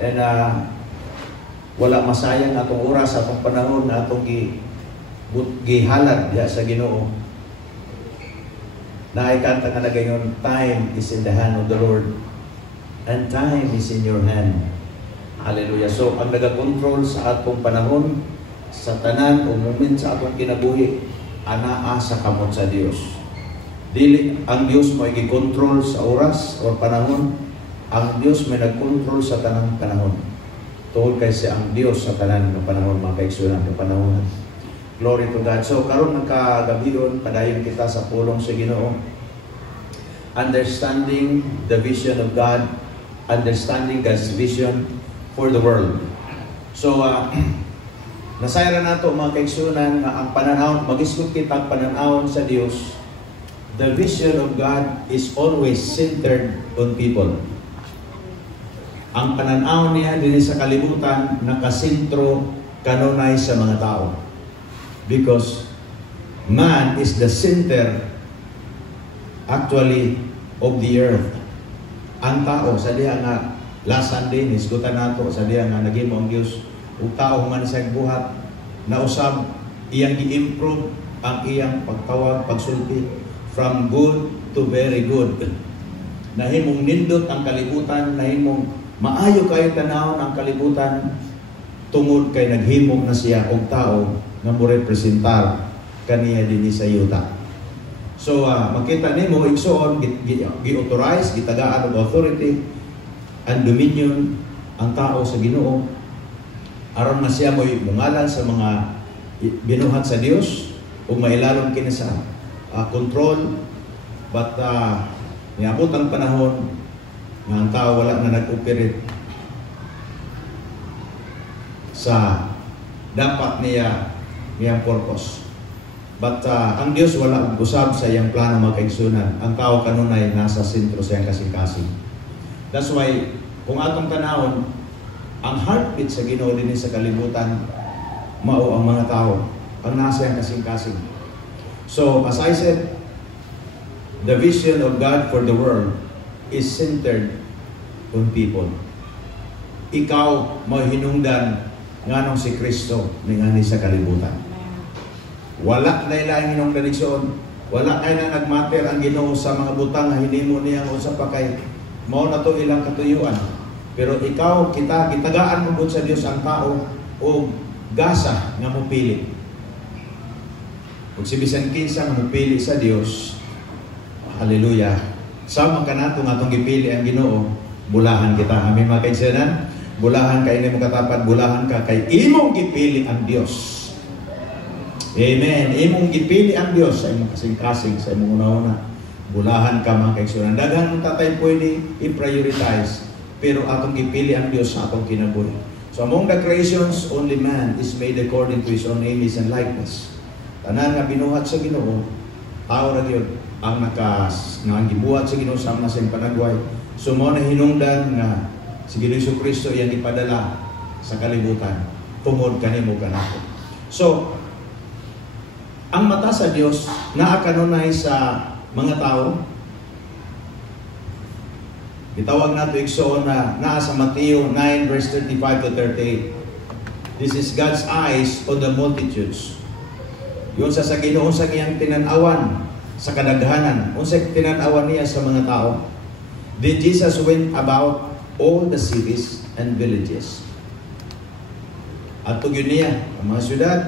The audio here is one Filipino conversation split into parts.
And wala masayang atong oras, atong panahon na atong gihalad diha sa Ginoo. Naikanta nga na ganyan, time is in the hand of the Lord and time is in your hand. Hallelujah. So, ang nagakontrol sa atong panahon, sa tanan o moment sa atong kinabuhi, anaa sa kamot sa Dios. Dili ang Dios mo i-control sa oras o panahon, ang Dios may nag-control sa tanang panahon. Tungkol kay siya ang Dios sa tanan ng panahon, mga kaigsunan ng panahon. Glory to God. So, karon nagkagabion, padayon kita sa pulong sa Ginoo. Understanding the vision of God, understanding God's vision for the world. So, nasayra nato mga kaigsunan nga ang pananaw, mag-isgot kita pananaw sa Dios. The vision of God is always centered on people. Ang pananaw niya din sa kalibutan nakasentro kanunay sa mga tao. Because man is the center actually of the earth. Ang tao, sa diya nga last Sunday, nisgutan nato, sa diya nga naging ang Diyos, o tao man sa buhat, na usab, iyang i-improve ang iyang pagtawag, pagsulti, from good to very good. Nahimong nindot ang kalibutan, nahimong maayo kayo tanawon ang kalibutan, tungod kay naghimog na siya og tao nga mo representar kaniya dinhi sa yuta. So, makita nimo igsoon, gi-authorize, gitagaan og authority and dominion ang tao sa Ginoo aron na siya mo'y mungalan sa mga binuhat sa Dios ug mailalom kini sa control. But niabot ang panahon nga ang tao wala na nag-operate sa dapat niyang purpose. But ang Diyos wala usab sa iyang plano mga kaigsunan. Ang tao kanunay nasa sentro sa iyang kasing-kasing. That's why, kung atong tanawon, ang heartbeat sa Ginoo dinhi sa kalibutan, mao ang mga tao, ang nasa iyang kasing-kasing. So, as I said, the vision of God for the world is centered on people. Ikaw mo hinungdan nganong si Kristo ningani sa kalibutan. Wala na ilang hinungdan igsoon, wala ay na nagmatter ang Ginoo sa mga butang nga hinimo niya usa pa kay mao na to ilang katuyuan. Pero ikaw, kita gitagaan mo sa Dios ang tao o gasa nga mopili. Kung si bisan kinsa nga mopili sa Dios, hallelujah. Sama ka nato nga itong gipili ang Ginoo, bulahan kita. Amin mga kaigsunan. Bulahan ka, ini mo katapat, bulahan ka kay imong gipili ang Dios. Amen. Imong gipili ang Dios sa imong kasing-kasing, sa imong una-una. Bulahan ka mga kaigsunan. Daghan ng tatay pwede i-prioritize, pero atong gipili ang Dios sa atong kinabuhi. So among the creations, only man is made according to his own image and likeness. Tanan nga binuhat sa Ginoo, tao ra gyud ang ang gibuhat sa Ginoo sa mga panagway. So mo na hinungdan nga si Ginoo Kristo iyang ipadala sa kalibutan tungod kanimo kanako. So ang mata sa Dios naa kanunay sa mga tao. Gitawag nato igsoon na naa sa Mateo 9 verse 35 to 38. This is God's eyes on the multitudes. Yun sa Ginoo sa iyang tinan-awan sa kadaghanan, unsay tinan-awan niya sa mga tao. Then Jesus went about all the cities and villages. At tugyon niya ang mga syudad,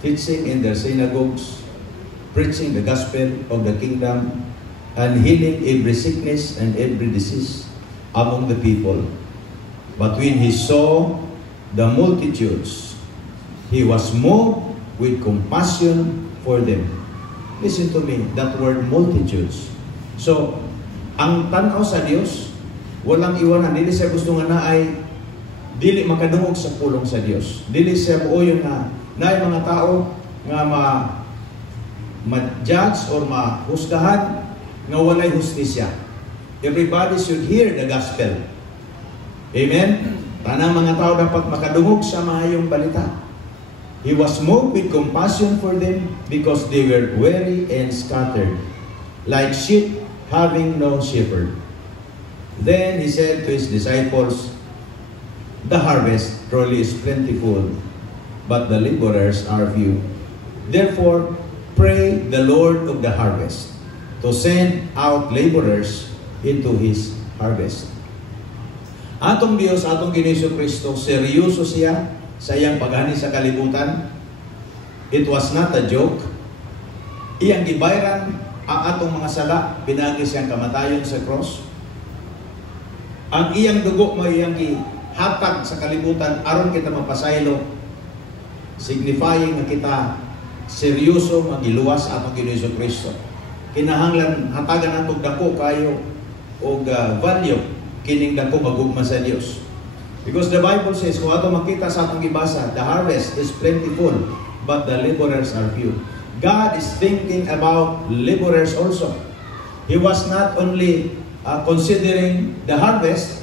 teaching in their synagogues, preaching the gospel of the kingdom, and healing every sickness and every disease among the people. But when he saw the multitudes, he was moved with compassion for them. Listen to me, that word multitudes. So, ang tanaw sa Dios, walang iwanan. Dili siya gusto nga na ay dili makadungog sa pulong sa Dios. Dili siya buoy nga na mga tao nga ma-judge or mahusgahan nga walay hustisya. Everybody should hear the gospel. Amen? Tanang mga tao dapat makadungog sa maayong balita. He was moved with compassion for them because they were weary and scattered, like sheep having no shepherd. Then he said to his disciples, The harvest truly is plentiful, but the laborers are few. Therefore, pray the Lord of the harvest to send out laborers into His harvest. Atong Diyos, atong Ginoong Kristo, seryoso siya sa iyang paghani sa kalibutan. It was not a joke. Iyang gibayran ang atong mga sala, pinagi siyang kamatayon sa cross. Ang iyang dugo mo iyang gihatag sa kalibutan aron kita mapasaylo, signifying nga kita seryoso magiluwas atong Ginoong Kristo. Kinahanglan hatagan natong dako kayo og value kining dako magugma sa Dios. Because the Bible says, kung ato makita sa atong gibasa, the harvest is plentiful, but the laborers are few. God is thinking about laborers also. He was not only considering the harvest,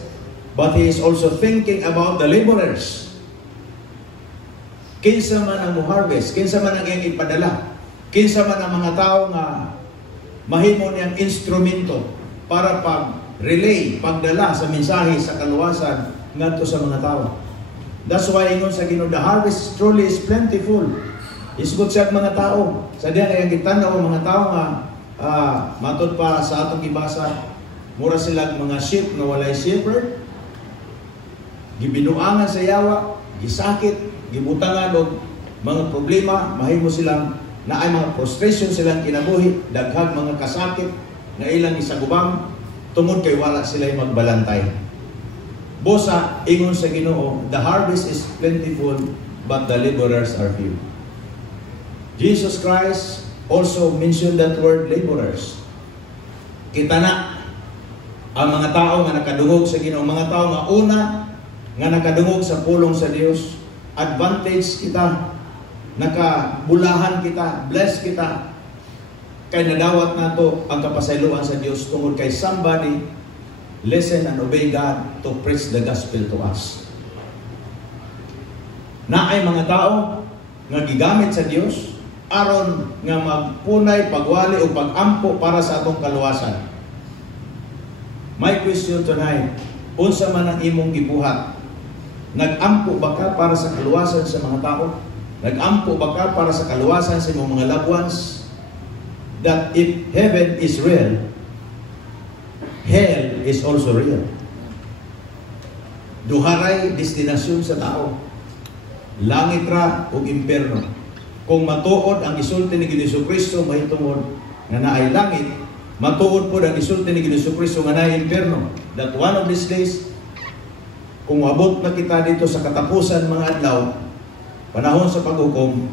but He is also thinking about the laborers. Kinsa man ang mo-harvest, kinsa man ang iyang ipadala, kinsa man ang mga tao nga mahimo niyang instrumento para pag-relay, pagdala sa mensahe sa kaluwasan ngadto sa mga tao. That's why ingon sa Ginoo, the harvest truly is plentiful. Isgot siya mga tao. Sa diyan kaya gitanaw ang mga tao nga matod pa sa atong gibasa, mura sila mga sheep na walay shepherd. Gibinuangan sa yawa, gisakit, gibutangan og mga problema, mahimo silang naay mga frustration silang kinabuhi, daghang mga kasakit nga ilang isagubang tungod kay wala sila magbalantay. Bosa, ingon sa Ginoo, the harvest is plentiful, but the laborers are few. Jesus Christ also mentioned that word laborers. Kita na ang mga tao nga nakadungog sa Ginoo, mga tao nga una nga nakadungog sa pulong sa Dios, advantage kita, nakabulahan kita, bless kita, kay nadawat nato ang kapasayloan sa Dios tungod kay somebody listen and obey God to preach the gospel to us. Naay mga tao nga gigamit sa Dios aron nga magpunay, pagwali o pagampo para sa atong kaluwasan. My question tonight, unsa man ang imong gibuhat? Nag-ampo ba ka para sa kaluwasan sa mga tao? Nag-ampo ba ka para sa kaluwasan sa imong mga loved ones? That if heaven is real, hell is also real. Duharay destinasyon sa tao. Langit ra o impierno. Kung matuod ang isulti ni Ginoong Kristo, mahitungod nga naay langit, matuod po ang isulti ni Ginoong Kristo nga naay impierno. That one of these days, kung abot na kita dito sa katapusan mga adlaw, panahon sa paghukom,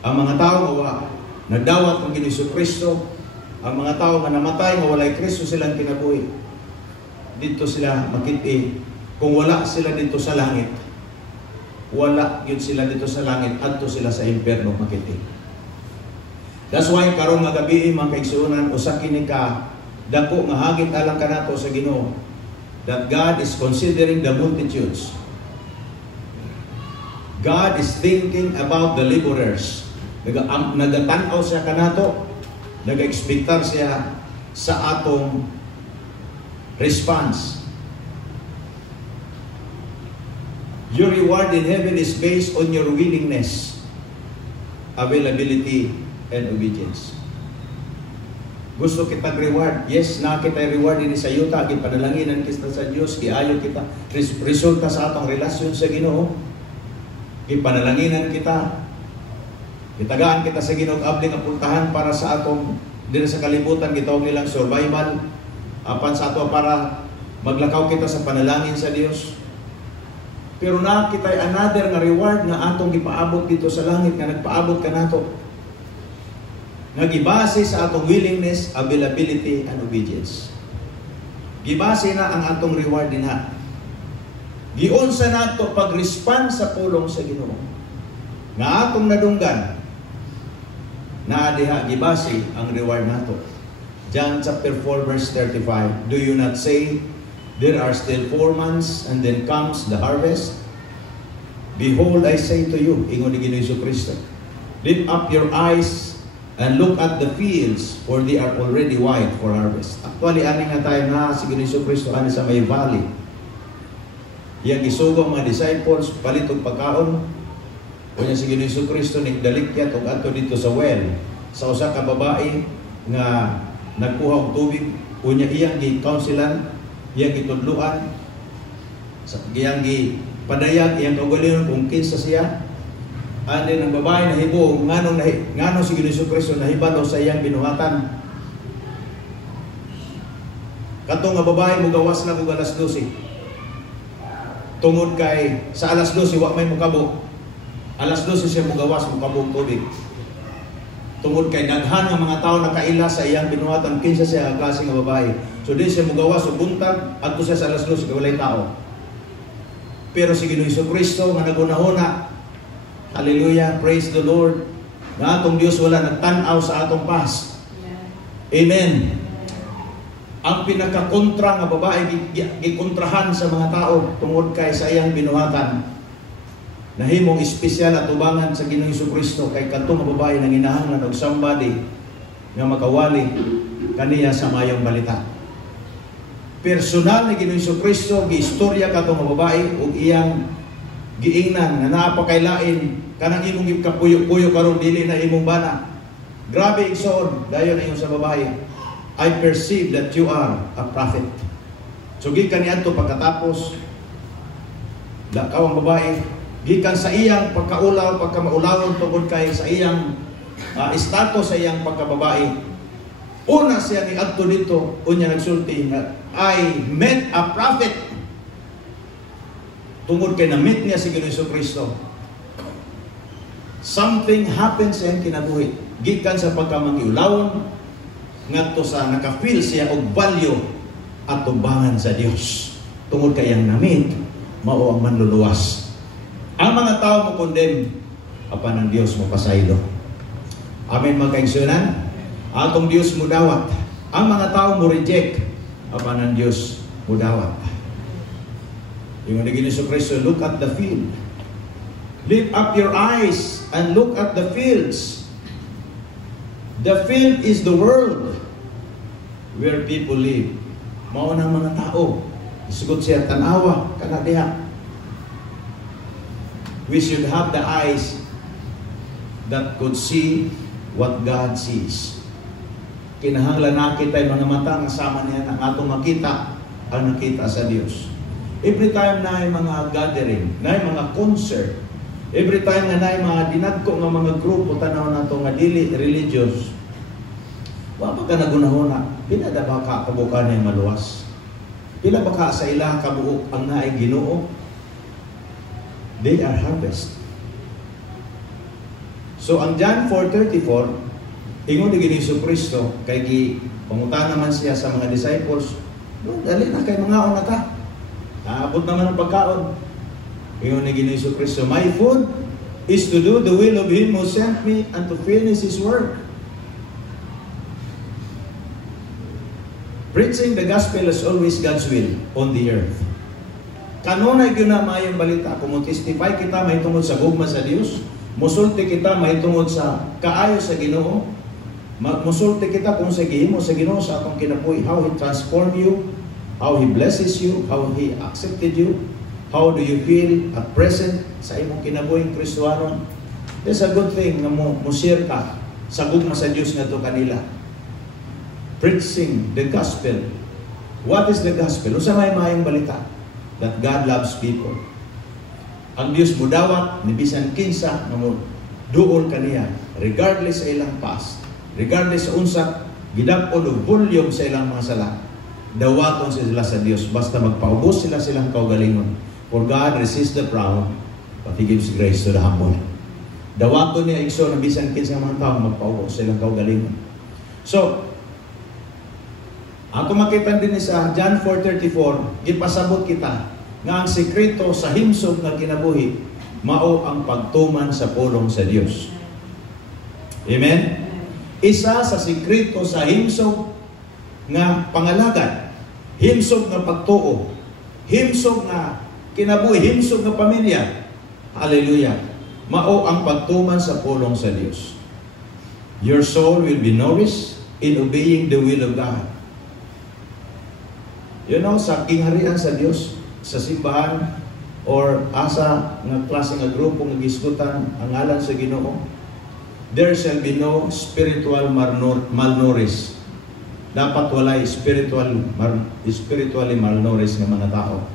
ang mga tao nga nagdawat ng Ginoong Kristo, ang mga tao nga namatay nga walay Kristo silang kinabuhi, dito sila makiti. Kung wala sila dito sa langit, wala yun sila dito sa langit, adto sila sa impierno makiti. That's why karon nga gabi mga kaigsuonan, usa kini ka dako nga hagit alang kanato sa Ginoo, that God is considering the multitudes. God is thinking about the laborers. Nagatanaw siya kanato, nag-expectar siya sa atong response. Your reward in heaven is based on your willingness, availability, and obedience. Gusto kitang reward? Yes, na kita reward din sa yuta, gipanalaginan kita sa Dios, giayo kita, resulta sa atong relasyon sa Ginoo. Gipanalaginan kita, gitagaan kita sa Ginoo, abling apuntahan para sa atong din sa kalibutan, gitawag nilang survival, apan sa ato para maglakaw kita sa panalangin sa Dios. Pero na kita'y another nga reward nga atong gipaabot dito sa langit, nga nagpaabot ka nato. Nga gibase sa atong willingness, availability, and obedience. Gibase na ang atong reward din ha. Giunsa nato pag-respond sa pulong sa Ginoo. Nga atong nadunggan, na diha gibase ang reward nato. John chapter 4 verse 35, do you not say, there are still 4 months, and then comes the harvest? Behold, I say to you, ingon ni Ginoong Kristo, lift up your eyes and look at the fields, for they are already white for harvest. Actually, ani nga tayo na si Ginoong Kristo ani sa may valley. Iyang gisugo ang mga disciples, palit og pagkaon. Unya si Ginoong Jesucristo ning dalikyat og adto dito sa well sa usa ka babae nga nagkuha og tubig. Unya iyang gi-counselan, iyang gitudluan, iyang gipadayag, iyang kaugalingon kung kinsa siya. And then ang babae nahibo nganong si Ginoong Jesucristo nahibalo sa iyang binuhatan. Katong nga babae mo gawas lang og alas 12. Tungod kay sa alas 12 wa may mukabo. Alas 12 siya mugawas mukabo tubig. Tungod kay daghan nga mga tao nakaila sa iyang binuhatan kinsa siya nga klase nga babae. So di siya mugawas og buntag adto siya sa alas 12 kay walay tao. Pero si Ginoong Jesucristo nga nagunahuna, hallelujah, praise the Lord, nga atong Dios wala nagtan-aw sa atong past. Amen. Ang pinakakontra nga babae gikontrahan sa mga tao tungod kay sa iyang binuhatan. Nahimong espesyal at ubangan sa Ginoong Jesucristo kay kadtong nga babae nanginahanglan og somebody nga makawali kaniya sa mayong balita. Personal ni Ginoong Jesucristo giistorya kadtong nga babae ug iyang giingnan nga napakailain kanang imong gikapuyo-puyo karon dili na imong bana. Grabe igsoon dayon ayon sa babae. I perceive that you are a prophet. So gikan niadto pagkatapos lakaw ang babae gikan sa iyang pagkaulaw, pagkamaulawon tungod kay sa iyang status sa iyang pagkababae. Una siya ni adto dito unya nagsulti nga I met a prophet. Tungod kay na-meet niya si Ginoong Jesucristo. Something happens sa iyang kinabuhi. Gikan sa pagkamangiulawon ngadto sa naka-feel siya og value at tubangan sa Dios. Tungod kay ang na-meet mao ang manluluwas. Ang mga tao mo condemn, apan ang Dios mo pasaylo. Amen mga kaigsunan. Atong Dios mo dawat. Ang mga tao mo reject, apan ang Dios mo dawat. Yung Ginoong Jesucristo, look at the field. Lift up your eyes and look at the fields. The field is the world where people live. Mao nang mga tao. Isugot siya tanawa kana diha. We should have the eyes that could see what God sees. Kinahanglan nakita mga mata nga sama niya ang atong makita ang nakita sa Dios. Every time na ay mga gathering, na ay mga concert, every time na ay mga dinadko nga mga grupo tanaw nato nga dili religious, wa ba ka nagunahuna, pila da ba ka kabuka na maluwas? Pila ba ka sa ilang kabuok ang naay Ginoo? They are harvest. So ang John 4:34, ingon ni Ginoong Jesucristo, kay pangutan naman siya sa mga disciples, dali na kay mga una ta. Naabot naman ang pagkaon. Ingon ni Ginoong Jesucristo, my food is to do the will of Him who sent me and to finish His work. Preaching the gospel is always God's will on the earth. Kanunay yun na mayong balita. Kung testify kita may tungod sa gugma sa Dios, musulti kita may tungod sa kaayo sa Ginoo, musulti kita kung sa gihimo sa Ginoo sa atong kinabuhi, how He transformed you, how He blesses you, how He accepted you, how do you feel at present sa imong kinabuhing Kristohanon. It's a good thing na mo share ka sa gugma sa Dios nga to kanila. Preaching the gospel. What is the gospel? Usa may mayong balita that God loves people. Ang Dios mo dawat ni bisan kinsa nga mo duol kaniya regardless sa ilang past, regardless sa unsa gidap-on og volume sa ilang mga sala. Dawaton sila sa Dios basta magpaubos sila silang kaugalingon. For God resists the proud, but He gives grace to the humble. Dawaton niya igsoon na bisan kinsa mga tao magpaubos silang kaugalingon. So ako makita din sa John 4:34, gipasabot kita nga ang sekreto sa himsog nga kinabuhi mao ang pagtuman sa pulong sa Dios. Amen. Isa sa sekreto sa himsog nga pangalagad, himsog nga pagtuo, himsog nga kinabuhi, himsog nga pamilya. Hallelujah. Mao ang pagtuman sa pulong sa Dios. Your soul will be nourished in obeying the will of God. You know, sa kingharian sa Dios, sa simbahan, or asa nga klase nga grupo nga gisgutan ang ngalan sa Ginoo, there shall be no spiritual malnourished. Dapat walay spiritually malnourished nga mga tao.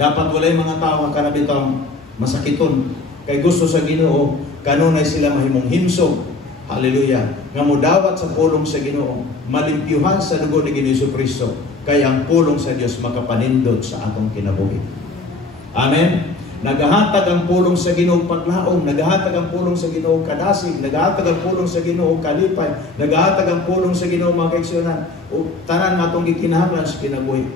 Dapat walay mga tao nga kanabitang masakiton kay gusto sa Ginoo kanunay sila mahimong himsog. Hallelujah. Nga modawat sa pulong sa Ginoo, malimpyuhan sa dugo ni Ginoong Kristo, kay ang pulong sa Dios makapanindot sa atong kinabuhi. Amen. Nagahatag ang pulong sa Ginoo paglaom, nagahatag ang pulong sa Ginoo kadasig, nagahatag ang pulong sa Ginoo kalipay, nagahatag ang pulong sa Ginoo mga kaigsunan, o tanan matong gikinahanglan sa kinabuhi.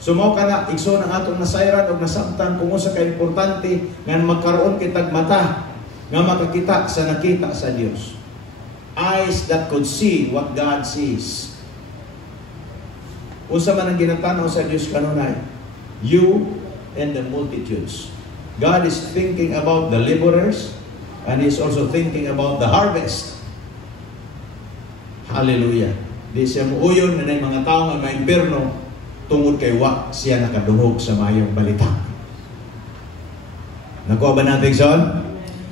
Sumaw ka na, igsoon ang atong nasayran o nasabtan kung sa ka-importante nga magkaroon kitag mata nga makakita sa nakita sa Dios. Eyes that could see what God sees. Unsa man ang ginatanaw sa Dios kanunay, you and the multitudes. God is thinking about the laborers and He's also thinking about the harvest. Hallelujah. Di siya muuyon na mga tao nga maimpirno tungod kay wa siya nakadungog sa mayong balita. Nakuha ba natin, son?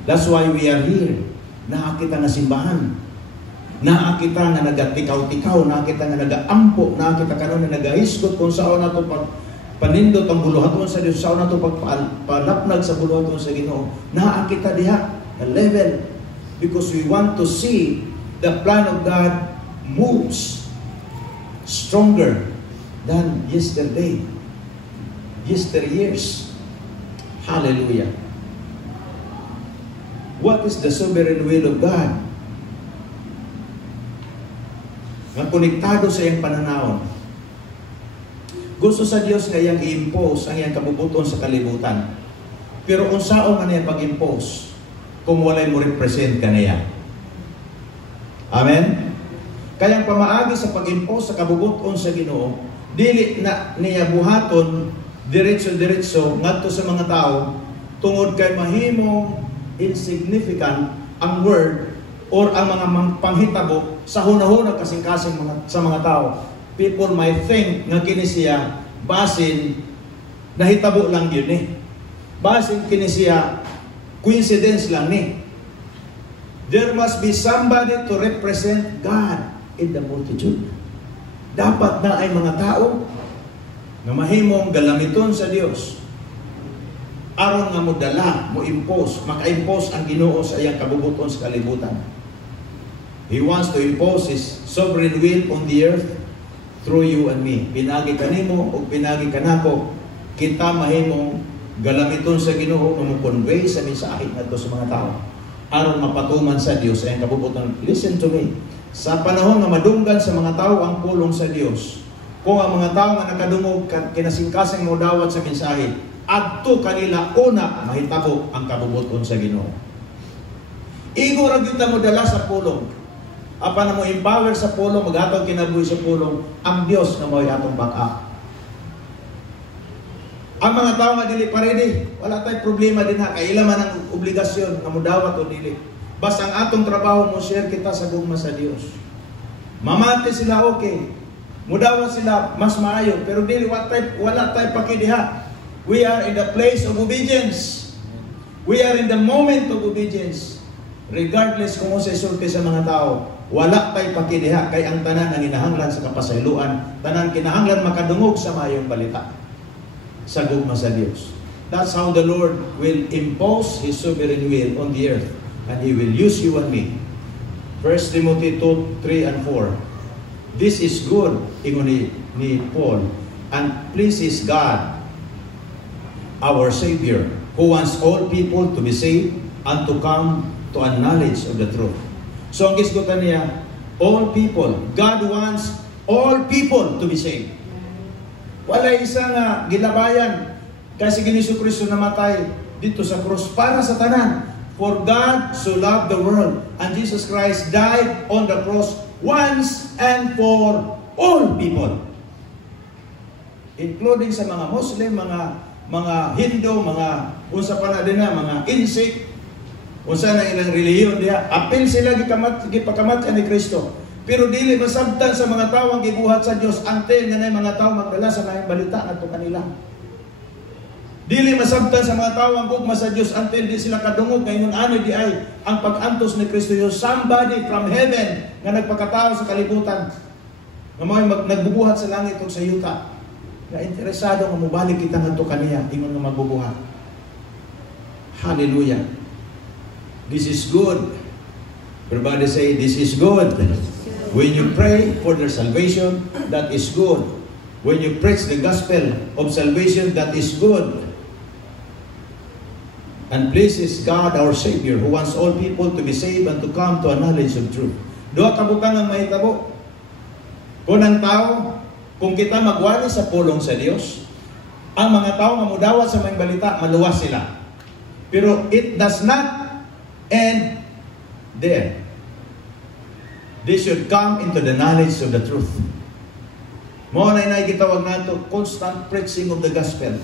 That's why we are here. Nakakita nga simbahan. Nakakita nga nagatikaw-tikaw, nakakita nga nagaampo, nakakita ka na nagahiskot kung saan na ito panindot ang buluhaton sa Diyos, saan na ito pagpalapnag sa buluhaton sa Ginoo. Nakakita diha, a level, because we want to see the plan of God moves stronger than yesteryears. Hallelujah. What is the sovereign will of God? Nga konektado sa iyang pananaw. Gusto sa Dios nga iyang i-impose ang iyang kabubuton sa kalibutan. Pero kung saan nga niya pag-impose, kung walay mo represent ka niya. Amen? Kayang pamaagi sa pag-impose sa kabubuton sa Ginoo, dili na niya buhaton diretso-diretso ngadto sa mga tao tungod kay mahimong insignificant ang word or ang mga panghitabo sa hunahuna kasing-kasing sa mga tao. People might think nga kini siya basin nahitabo lang yun eh. Basin kini siya coincidence lang ni. There must be somebody to represent God in the multitude. Dapat na ay mga tao na mahimong galamiton sa Dios aron nga modala, mo-impose, maka-impose ang Ginoo sa iyang kabubuton sa kalibutan. He wants to impose His sovereign will on the earth through you and me. Pinagi kanimo o pinagi kanako, kita mahimong galamiton sa Ginoo nga mo-convey sa mensahe ngadto sa mga tao aron mapatuman sa Dios sa iyang kabubuton. Listen to me. Sa panahon nga madunggan sa mga tao ang pulong sa Dios, kung ang mga tao nga nakadungog kinasingkasing mo dawat sa mensahe, adto kanila una mahitabo ang kabubuton sa Ginoo. Igo ra gyud mo dala sa pulong. Apan mo empower sa pulong, maghatag kinabuhi sa pulong, ang Dios na mo'y atong baka. Ang mga tao nga dili pa ready, wala tay problema din ha, kay ila man ang obligasyon nga modawat o dili. Basta ang atong trabaho mo share kita sa gugma sa Dios. Mamati sila okay. Mudawat sila mas maayo, pero dili wala tay pakidiha. We are in the place of obedience. We are in the moment of obedience. Regardless kung sa isulti sa mga tao, wala tay pakidiha kay ang tanan ang kinahanglan sa kapasayloan, tanan kinahanglan makadungog sa mayong balita sa gugma sa Dios. That's how the Lord will impose His sovereign will on the earth, and He will use you and me. 1 Timothy 2:3 and 4. This is good, ingon ni Paul, and pleases God, our Savior, who wants all people to be saved and to come to a knowledge of the truth. So ang gisgutan niya, all people. God wants all people to be saved. Wala isa nga gilabayan kasi Ginoong Kristo namatay dito sa krus para sa tanan. For God so loved the world, and Jesus Christ died on the cross once and for all people. Including sa mga Muslim, mga Hindu, mga unsa pa na din na, mga insik, unsa na ilang relihiyon diha, apil sila gipakamatyan ni Kristo. Pero dili masabtan sa mga tao ang gibuhat sa Dios until nga nay mga tao magdala sa mayang balita ngadto kanila. Dili masabtan sa mga tao ang gugma sa Dios until di sila kadungog kay ngun ani di ay ang pag-antos ni Kristo Jesus, somebody from heaven nga nagpakatao sa kalibutan nga mao'y nagbubuhat sa langit ug sa yuta. Nga interesado nga mobalik kita ngadto kaniya ingon nga magbubuhat. Hallelujah. This is good. Everybody say this is good. When you pray for their salvation, that is good. When you preach the gospel of salvation, that is good. And pleases God our Savior, who wants all people to be saved and to come to a knowledge of truth. Duha ka butang ang mahitabo. Kung ang tao, kung kita magwali sa pulong sa Dios, ang mga tao nga mudawat sa mga balita, maluwas sila. Pero it does not end there. They should come into the knowledge of the truth. Mo na inay gitawag nato constant preaching of the gospel.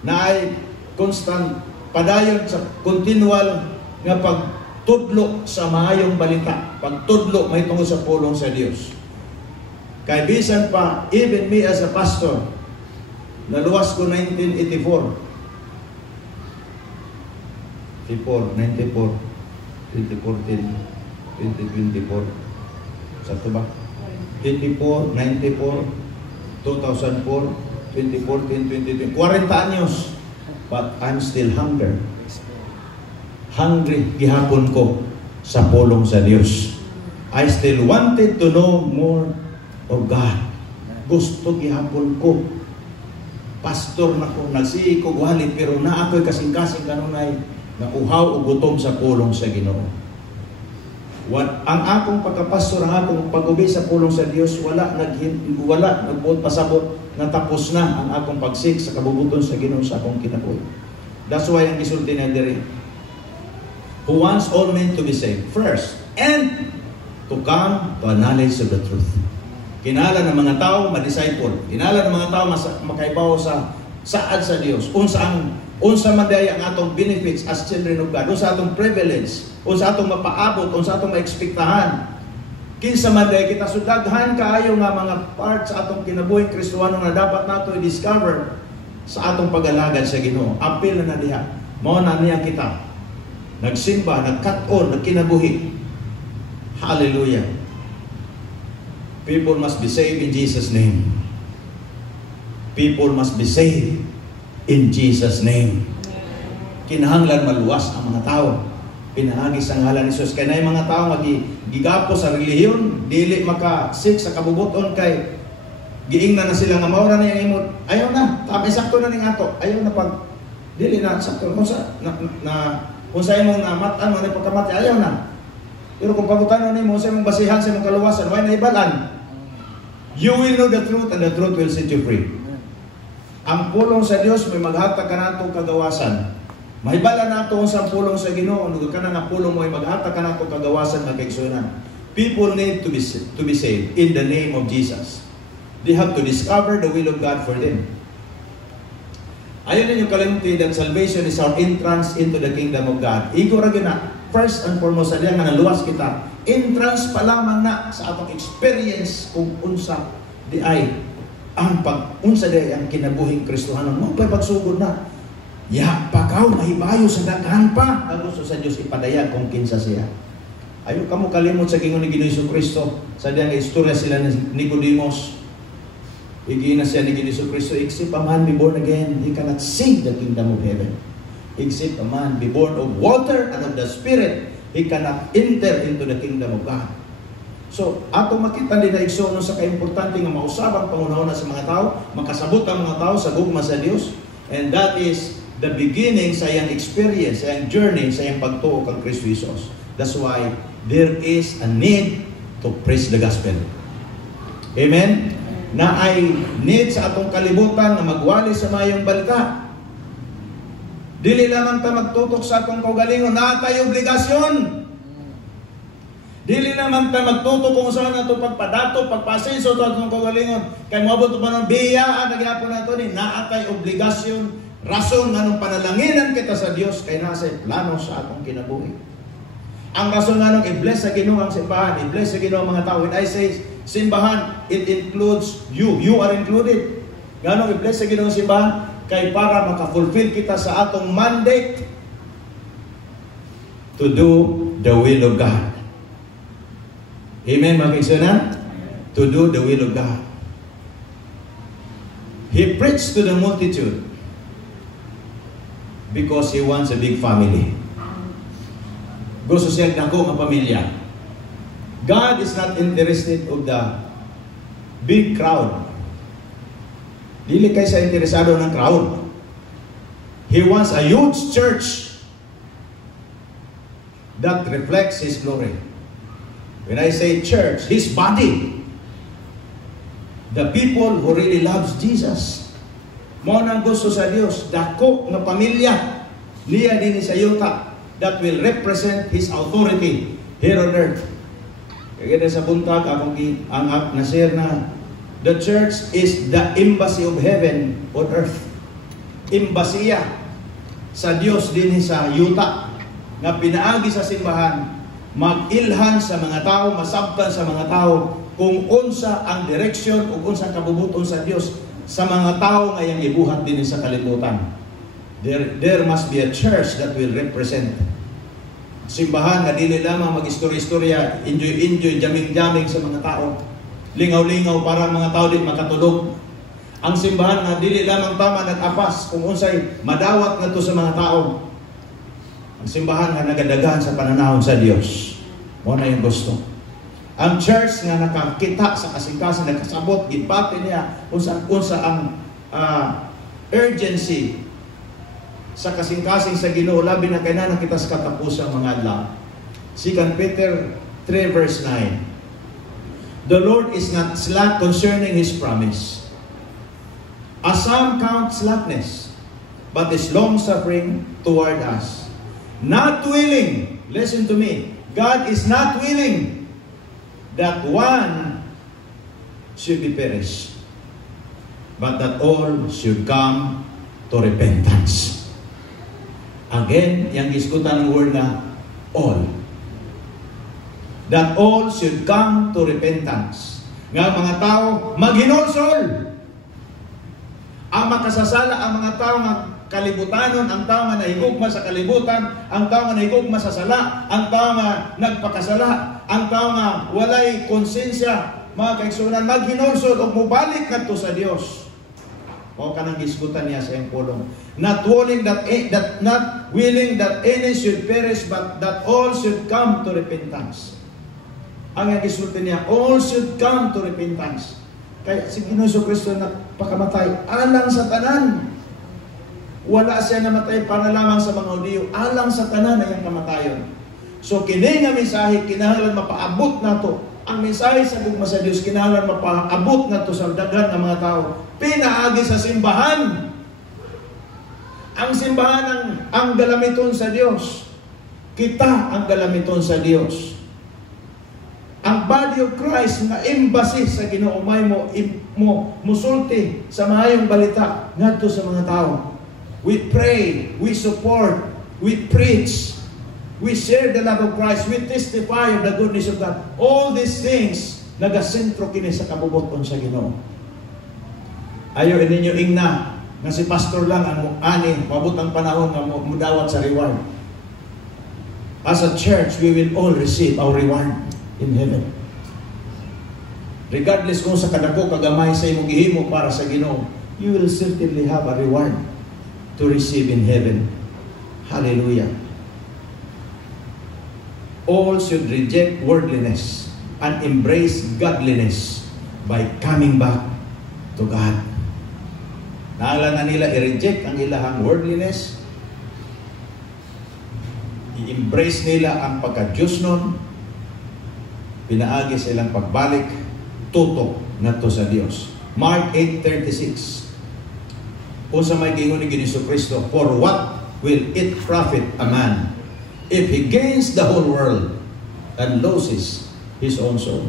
Na ay constant padayon sa continual nga pagtudlo sa maayong balita, pagtudlo may tungkol sa pulong sa Dios. Kay bisan pa, even me as a pastor, naluwas ko 1984. 2014, 2024. Sakto ba? 84, 94, 2004, 2014, 2020. 40 anyos. But I'm still hungry. Hungry gihapon ko sa pulong sa Dios. I still wanted to know more of God. Gusto gihapon ko. Pastor na ko, nagsihi ko wali, pero na ako'y kasing-kasing kanunay na uhaw o gutom sa pulong sa Ginoo. Ang akong pagkapastor, ang akong pag-ubi sa pulong sa Dios, wala nagbuot pasabot na tapos na ang akong pagsik sa kabubuton sa Ginoo sa akong kinabuhi. That's why ang gisulti na diri, who wants all men to be saved first and to come to a knowledge of the truth. Kinala ng mga tao ma-disciple, kinala ng mga tao makaibaw sa saad sa Dios, unsa man day ang atong benefits as children of God, unsa atong privilege, unsa atong mapaabot, unsa atong maekspektahan. Kinsa man day kita sudaghan kaayo nga mga parts sa atong kinabuhing Kristiyano nga dapat nato i-discover sa atong pag-alagad sa Ginoo. Apil na diha. Mao na niya kita nagsimba, nagkat-on, nagkinabuhi. Hallelujah. People must be saved in Jesus' name. People must be saved in Jesus' name. Kinahanglan maluwas ang mga tao. Pinahagi sa ngalan ni Jesus. Kaya na yung mga tao gigapo sa relihiyon, dili makasik sa kabubuton kay giingnan na sila nga maura na yung imod. Ayaw na, tapos sakto na ning ato. Ayaw na pag dili na sakto kung sa kung sa imong namatan mo na pagkamati, ayaw na. Pero kung pagutan mo sa imong basihan sa imong kaluwasan, why na ibalan? You will know the truth and the truth will set you free. Ang pulong sa Dios may maghatag ka natong kagawasan. Mahibala nato sa pulong sa Ginoo, ug kana nga pulong mo ay maghatag ka natong kagawasan nga kaigsunan. People need to be saved in the name of Jesus. They have to discover the will of God for them. Ayaw ninyo kalimutin that salvation is our entrance into the kingdom of God. Igo ra gyud na first and foremost sa diyan nga naluwas kita. Entrance pa lamang na sa atong experience kung unsa di ay ang unsa di ang kinabuhing Kristohanon. Mo pay pagsugod na. Ya, pakaw, mahibayo sa daghan pa. Ang gusto sa Diyos ipadayag kung kinsa siya. Ayaw ka mo kalimot sa gingon ni Ginoong Kristo. Sa diyang istorya sila ni Nicodemus. Igina siya ni Ginoong Kristo, except a man be born again, he cannot see the kingdom of heaven. Except a man be born of water and of the Spirit, he cannot enter into the kingdom of God. So, atong makita din na igsoon sa kaimportante nga mausabang pangunahon sa mga tao, makasabot ang mga tao sa gugma sa Dios, and that is the beginning sa iyang experience, sa iyang journey, sa iyang pagtuo kang Kristo Jesus. That's why there is a need to preach the gospel. Amen? Na ay need sa atong kalibutan na magwali sa mayong balita. Dili lamang ta magtutok sa atong kaugalingon, na tay obligasyon. Dili naman ta magtutok kung saan nato pagpadato, pagpasenso to atong kaugalingon. Kay moabot pa ng biyaan nagyapon nato ni naatay obligasyon, rason nganong panalanginan kita sa Dios kay nasa plano sa atong kinabuhi. Ang rason nganong i-bless sa Ginoo ang simbahan, i-bless sa Ginoo ang mga tao. When I say simbahan, it includes you. You are included. Nganong i-bless sa Ginoo ang simbahan kay para makafulfill kita sa atong mandate to do the will of God. Amen, mga kaigsunan? To do the will of God. He preached to the multitude because he wants a big family. Gusto siya dako nga pamilya. God is not interested of the big crowd. Dili kay sa interesado ng crowd. He wants a huge church that reflects His glory. When I say church, His body. The people who really loves Jesus. Mo nang gusto sa Dios, dako nga pamilya niya din sa yuta that will represent His authority here on earth. Kaya sa buntag akong ang na-share na the church is the embassy of heaven on earth. Embasiya sa Dios din sa yuta nga pinaagi sa simbahan, mag-ilhan sa mga tao, masabtan sa mga tao kung unsa ang direksyon o unsa ang kabubuton sa Dios sa mga tao nga yang ibuhat din sa kalibutan. There must be a church that will represent. Simbahan nga dili lamang mag-istorya-istorya, enjoy-enjoy, jaming-jaming sa mga tao. Lingaw-lingaw para mga tao din makatulog. Ang simbahan nga dili lamang tama nag-apas kung unsay madawat ngadto sa mga tao. Ang simbahan nga nagadaghan sa pananahon sa Dios. Mo na yung gusto. Ang church nga nakakita sa kasing-kasing, nakasabot, gipati niya unsa ang urgency sa kasing-kasing sa Ginoo, labi na kailangan kita sa katapusang mga adlaw. 2 Peter 3 verse 9. The Lord is not slack concerning His promise, as some count slackness, but is long-suffering toward us, not willing, listen to me, God is not willing that one should be perished, but that all should come to repentance. Again, yung iskutan ng word na all. That all should come to repentance. Nga mga tao maghinulsol. Ang makasasala ang mga tao nga kalibutanon, ang tao nga nahigugma sa kalibutan, ang tao nga nahigugma sa sala, ang tao nga nagpakasala, ang tao nga walay konsensya, mga kaigsunan, maghinulsol o mubalik kadto sa Dios. O kanang iskutan niya sa iyang pulong. Not willing that any should perish, but that all should come to repentance. Ang iyang isulti niya, all should come to repentance. Kaya si Ginoong Kristo nagpakamatay alang sa tanan. Wala siya namatay para lamang sa mga Hudiyo, alang sa tanan na iyang kamatayon. So kini nga mensahe kinahanglan mapaabot nato. Ang mensahe sa gugma sa Dios kinahanglan mapaabot nato sa daghan ng mga tao. Pinaagi sa simbahan. Ang simbahan ang galamiton sa Dios. Kita ang galamiton sa Dios. Ang body of Christ na embassy sa Ginoo, may mo musulti sa maayong balita ngadto sa mga tao. We pray, we support, we preach, we share the love of Christ, we testify of the goodness of God. All these things nagasentro kini sa kabubuton sa Ginoo. Ayo ninyo ingna nga si pastor lang ang ani mabot ang panahon nga mudawat sa reward. As a church, we will all receive our reward in heaven. Regardless kung sa kadako kagamay sa imong gihimo para sa Ginoo, you will certainly have a reward to receive in heaven. Hallelujah. All should reject worldliness and embrace godliness by coming back to God. Naalang na nila i-reject ang ilahang worldliness, i-embrace nila ang pagka-Diyos nun, pinaagi sa ilang pagbalik, tutok ngadto sa Dios. Mark 8:36. Unsa may gingon ni Jesucristo, for what will it profit a man if he gains the whole world and loses his own soul?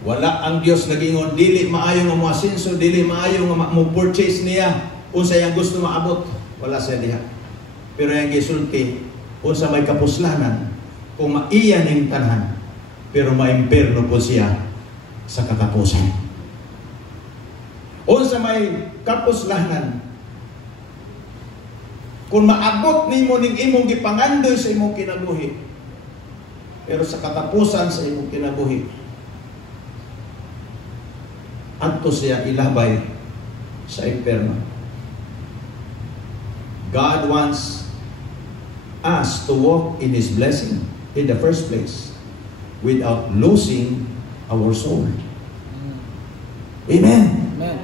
Wala ang Dios nagingon, dili maayo nga moasenso, dili maayo nga mo-purchase niya unsa yang gusto maabot. Wala siya diha. Pero yang gisulti, unsa may kapuslanan, kung maiya ning tanan, pero maimperno po siya sa katapusan. O sa may kapuslanan, kung maabot nimo ning imong gipangandoy sa imong kinabuhi, pero sa katapusan sa imong kinabuhi, adto siya ilabay sa impyerno. God wants us to walk in His blessing in the first place without losing our soul. Amen. Amen.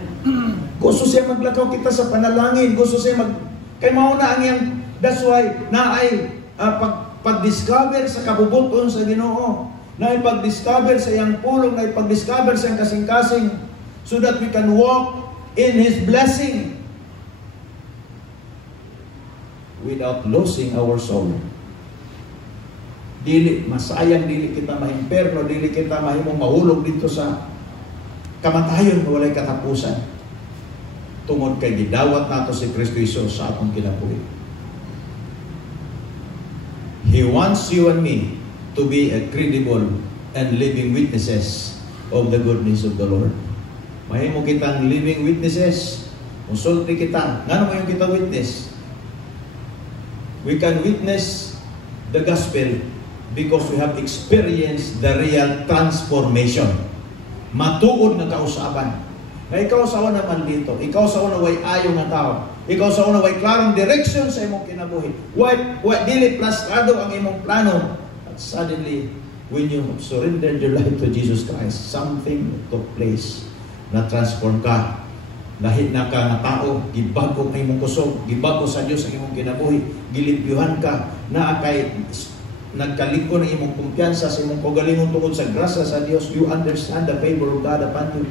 Gusto siya maglakaw kita sa panalangin. Gusto siya kay mauna ang iyang, that's why, na ay pag-discover sa kabubuton sa Ginoo. Na ay pag-discover sa iyang pulong, na ay pag-discover sa iyang kasing-kasing, so that we can walk in His blessing without losing our soul. Dili masayang, dili kita maimperno, dili kita mahimong mahulog dito sa kamatayon na walay katapusan. Tungod kay gidawat nato si Kristo Jesus sa atong kinabuhi. He wants you and me to be a credible and living witnesses of the goodness of the Lord. Mahimo kitang living witnesses. Consulti kita. Ngano mo yung kita witness? We can witness the gospel because we have experienced the real transformation. Matuod na kausaban. Na ikaw sa una man dito, ikaw sa una way ayaw nga tao, ikaw sa una way klarong direction sa imong kinabuhi. Why dili plastrado ang imong plano. But suddenly, when you surrendered your life to Jesus Christ, something took place na transform ka. Lahit na ka na tao, gibago ang imong kusog, gibago sa Diyos ang imong kinabuhi, gilimpyuhan ka, na kay nagkaliko ng imong kumpiyansa sa imong kagalingon tungod sa grasya sa Diyos. You understand the favor of God upon you,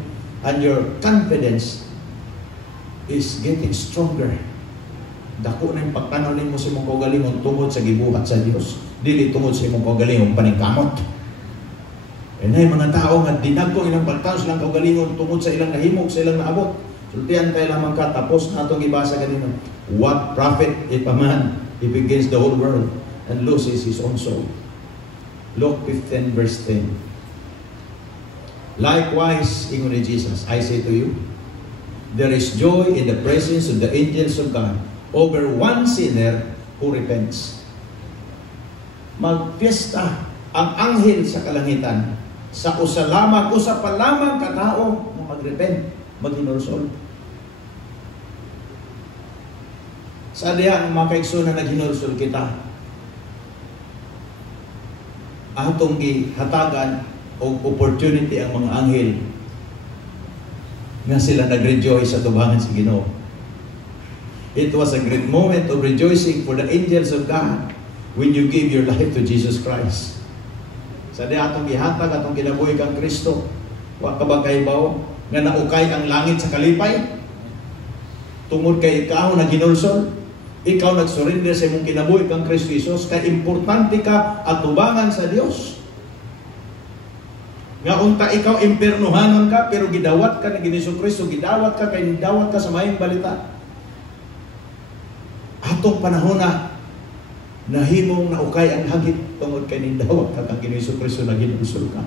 and your confidence is getting stronger. Dako na yung pagtanaw nimo sa imong kagalingon tungod sa gibuhat sa Diyos, dili tungod sa imong kagalingon paningkamot. E na mga tao nga dinagko ilang pagtanaw silang kagalingon tungod sa ilang nahimog, sa ilang naabot. Sultihan tayo lamang ka, tapos na itong ibasa kanina. What profit if a man, he begins the whole world and loses his own soul? Luke 15 verse 10. Likewise, ingon ni Jesus, I say to you, there is joy in the presence of the angels of God over one sinner who repents. Magpiesta ang anghel sa kalangitan sa usa pa lamang katao na magrepent, maghinulsol. Sa diha ang mga kaigsunan naghinulsol kita, atong gihatagan o opportunity ang mga anghel nga sila nag-rejoice sa tubangan sa Ginoo. It was a great moment of rejoicing for the angels of God when you gave your life to Jesus Christ. Sa di atong gihatag, atong ginabuhi kang Kristo, wa ka ba kaibaw nga naukay ang langit sa kalipay? Tungod kay ikaw na ginulsol, ikaw nag-surrender sa imong kinabuhi kang Kristo Jesus, kay importante ka at tubangan sa Dios. Nga unta ikaw impernuhanon ka, pero gidawat ka ni Giniso Kristo, gidawat ka kay gidawat ka sa mayong balita. Atong panahon na nahimong naukay ang hagit tungod kay nindawat ka kang Giniso Kristo na ginulsol ka.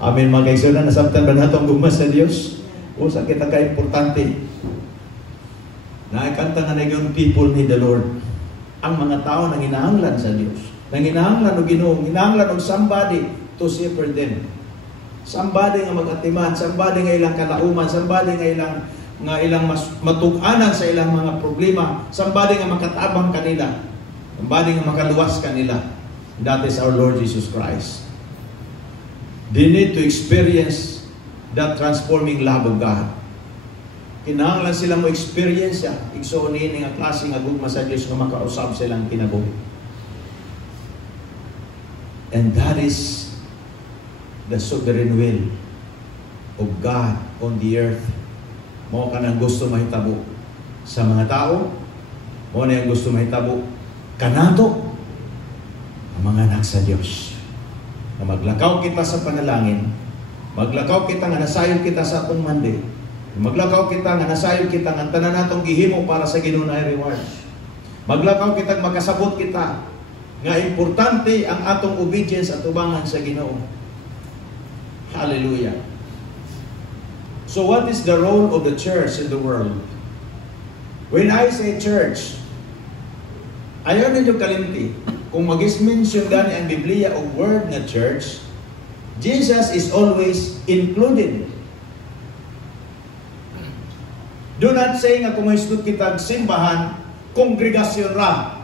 Amen mga kaigsunan, nasabtan ba natong gumas sa Dios? O sa kita ka importante. Naikanta nga na yung people need the Lord. Ang mga tao nang hinahanglan sa Dios, nang hinahanglan o Ginoo, hinahanglan og somebody to shepherd them. Somebody nga mag-atiman, somebody nga ilang kalauman, somebody nga ilang matug-anan sa ilang mga problema, somebody nga makatabang kanila, somebody nga makaluwas kanila. That is our Lord Jesus Christ. They need to experience that transforming love of God. Kinahanglan sila mo experience siya, igsuunin nga klase nga gugma sa Diyos nga makausap silang kinabuhi. And that is the sovereign will of God on the earth. Mo ka nang gusto mahitabo sa mga tao, mo na yung gusto mahitabo kanato ang mga anak sa Diyos. Na maglakaw kita sa panalangin, maglakaw kita nga nasayon kita sa atong mandi, maglakaw kita nga nasayon kita nga tanan natong gihimo para sa Ginoo na rewards. Maglakaw kita makasabot kita nga importante ang atong obedience at tubangan sa Ginoo. Hallelujah. So what is the role of the church in the world? When I say church, ayaw ninyo kalimti. Kung mag-mention gani ang Biblia o word na church, Jesus is always included. Do not say nga kung mahisgot kitang simbahan, kongregasyon ra.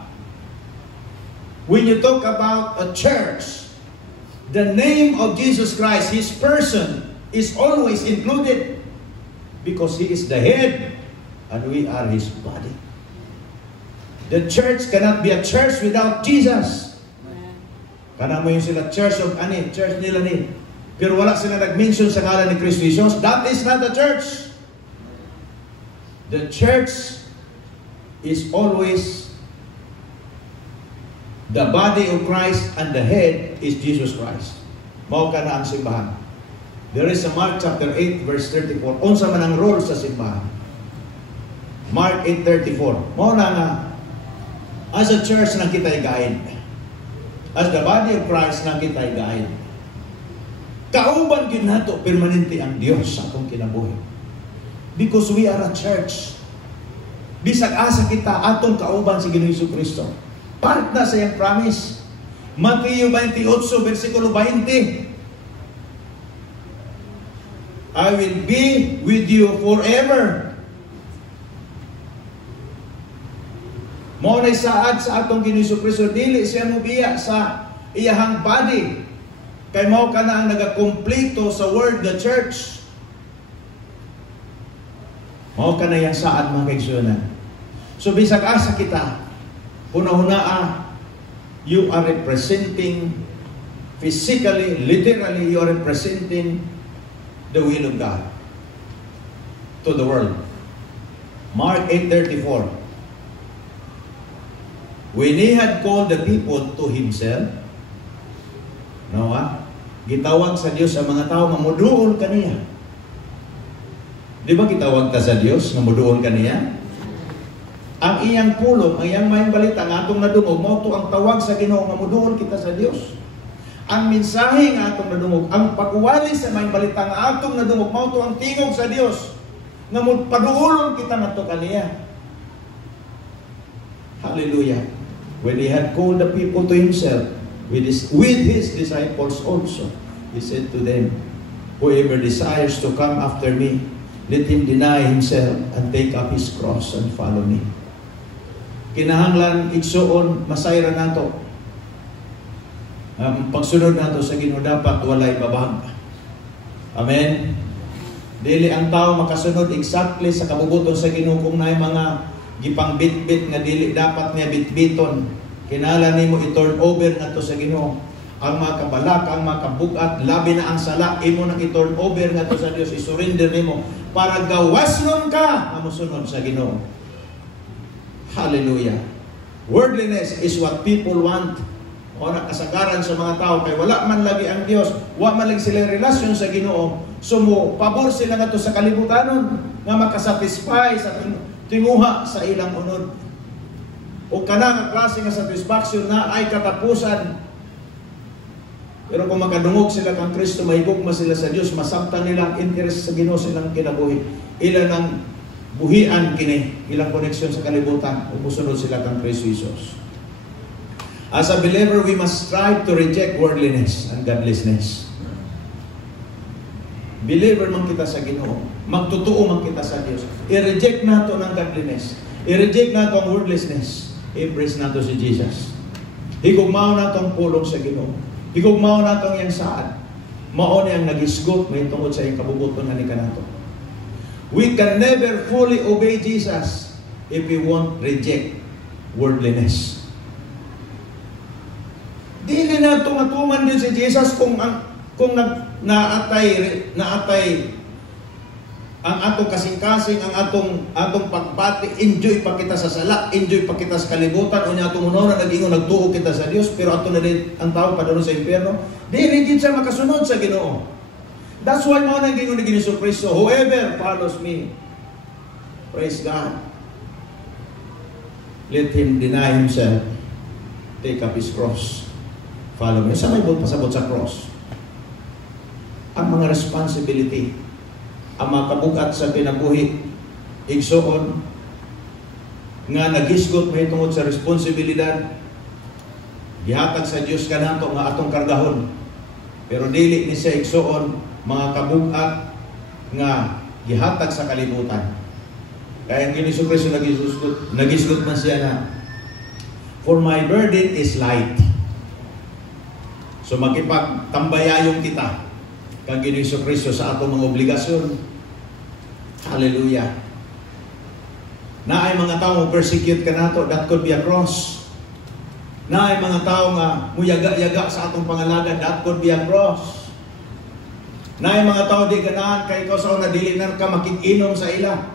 When you talk about a church, the name of Jesus Christ, His person, is always included because He is the head and we are His body. The church cannot be a church without Jesus. Kana mo yung sila church of church nila ni. Pero wala sila nag-mention sa ngalan ni Kristo Jesus. That is not the church. The church is always the body of Christ and the head is Jesus Christ. Mao ka na ang simbahan. There is a Mark chapter 8 verse 34. Unsa man ang role sa simbahan? Mark 8:34. Mao na nga as a church na kita'y guide. As the body of Christ na kita'y guide. Kauban gyud nato permanente ang Dios sa atong kinabuhi. Because we are a church. Bisag asa kita atong kauban si Ginoong Jesucristo. Part na sa iyang promise. Mateo 28 versikulo 20. I will be with you forever. Mao na saad sa atong Ginoong Jesucristo, dili siya mobiya sa iyahang body. Kay mao kana ang nagakompleto sa word the church. Mao kana yang saad mga kaigsunan. So bisag asa kita, una-hunaa, you are representing physically, literally, you are representing the will of God to the world. Mark 8:34. When He had called the people to Himself, gitawag sa Dios ang mga tao nga moduol kaniya. Di ba gitawag ta sa Dios nga moduol kaniya? Ang iyang pulong, ang iyang mayang balita nga atong nadungog, mao to ang tawag sa Ginoo nga moduol kita sa Dios. Ang mensahe nga atong nadungog, ang pagwali sa mayang balita nga atong nadungog, mao to ang tingog sa Dios nga paduolon kita ngadto kaniya. Hallelujah. When He had called the people to Himself with His disciples also, He said to them, whoever desires to come after me, let him deny himself and take up his cross and follow me. Kinahanglan igsuon masayra nato. Pagsunod nato sa Ginoo dapat walay babag. Amen. Dili ang tao makasunod exactly sa kabubuton sa Ginoo kung naay mga gipang bitbit nga dili dapat niya bitbiton. Kinahanglan nimo i-turn over nato sa Ginoo. Ang mga kabalak, ang mga kabugat, labi na ang sala, imo nang i-turn over nga to sa Dios, i-surrender nimo para gawasnon ka na mosunod sa Ginoo. Hallelujah. Worldliness is what people want. O nakasagaran sa mga tao kay wala man lagi ang Dios, wala man lagi sila relasyon sa Ginoo. So mo pabor sila nga to sa kalibutanon nga makasatisfy sa tinguha sa ilang unod. O kana nga klase nga satisfaction na ay katapusan. Pero kung makadungog sila kang Kristo, mahigugma sila sa Dios, masamtan nilang interest sa Ginoo silang kinabuhi. Ilan ang buhian kini, ilang koneksyon sa kalibutan, o musunod sila kang Kristo Jesus. As a believer, we must strive to reject worldliness and godlessness. Believer man kita sa Ginoo, magtutuo man kita sa Dios. I-reject nato ng godliness. I-reject nato ang worldlessness. I-embrace nato si Jesus. Higugmaw nato ang pulong sa Ginoo. Higugmaw nato ang iyang saad. Mao ni ang nagisgot may tungod sa iyang kabubuton nga ni kanato. We can never fully obey Jesus if we won't reject worldliness. Dili nato matuman din si Jesus kung naatay ang atong kasing-kasing, ang atong pagbati, enjoy pa kita sa sala, enjoy pa kita sa kalibutan, o niya atong unona nag-ingon, nagtuo kita sa Dios, pero ato na din ang tao padulong sa impyerno. Di rin siya makasunod sa Ginoo. That's why mo nang gingon ni Ginoong Kristo, whoever follows me, praise God, let him deny himself, take up his cross, follow me. Sa may pasabot sa cross, ang mga responsibility ang makabugat sa kinabuhi igsoon nga nagisgot may tungod sa responsibilidad gihatag sa Dios kanato nga atong kargahon, pero dili ni siya igsoon mga kabugat nga gihatag sa kalibutan. Kaya ang Hesus Kristo nagisgot man siya na, for my burden is light. So makipagtambayayong kita kang Hesus Kristo sa atong mga obligasyon. Hallelujah. Na ay mga tao mo persecute ka nato, that could be a cross. Na ay mga tao nga muyaga-yaga sa atong pangalagan, that could be a cross. Na ay mga tao di ganahan kay ikaw sa una dili na ka makikinom sa ila.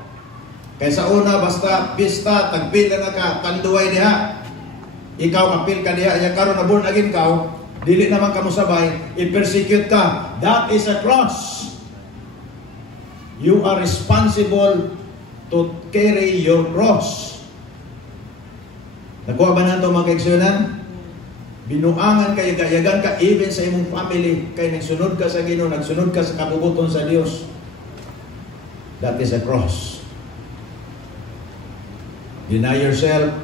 Kay sa una basta pista tagpila na ka tanduay diha. Ikaw apil ka diha, ya karon na born again ka, dili naman ka mo sabay, i-persecute ka. That is a cross. You are responsible to carry your cross. Nakuha ba nato mga kaigsunan? Binuangan ka, yagan ka, even sa imong family, kay nagsunod ka sa Ginoo, nagsunod ka sa kabubuton sa Dios. That is a cross. Deny yourself.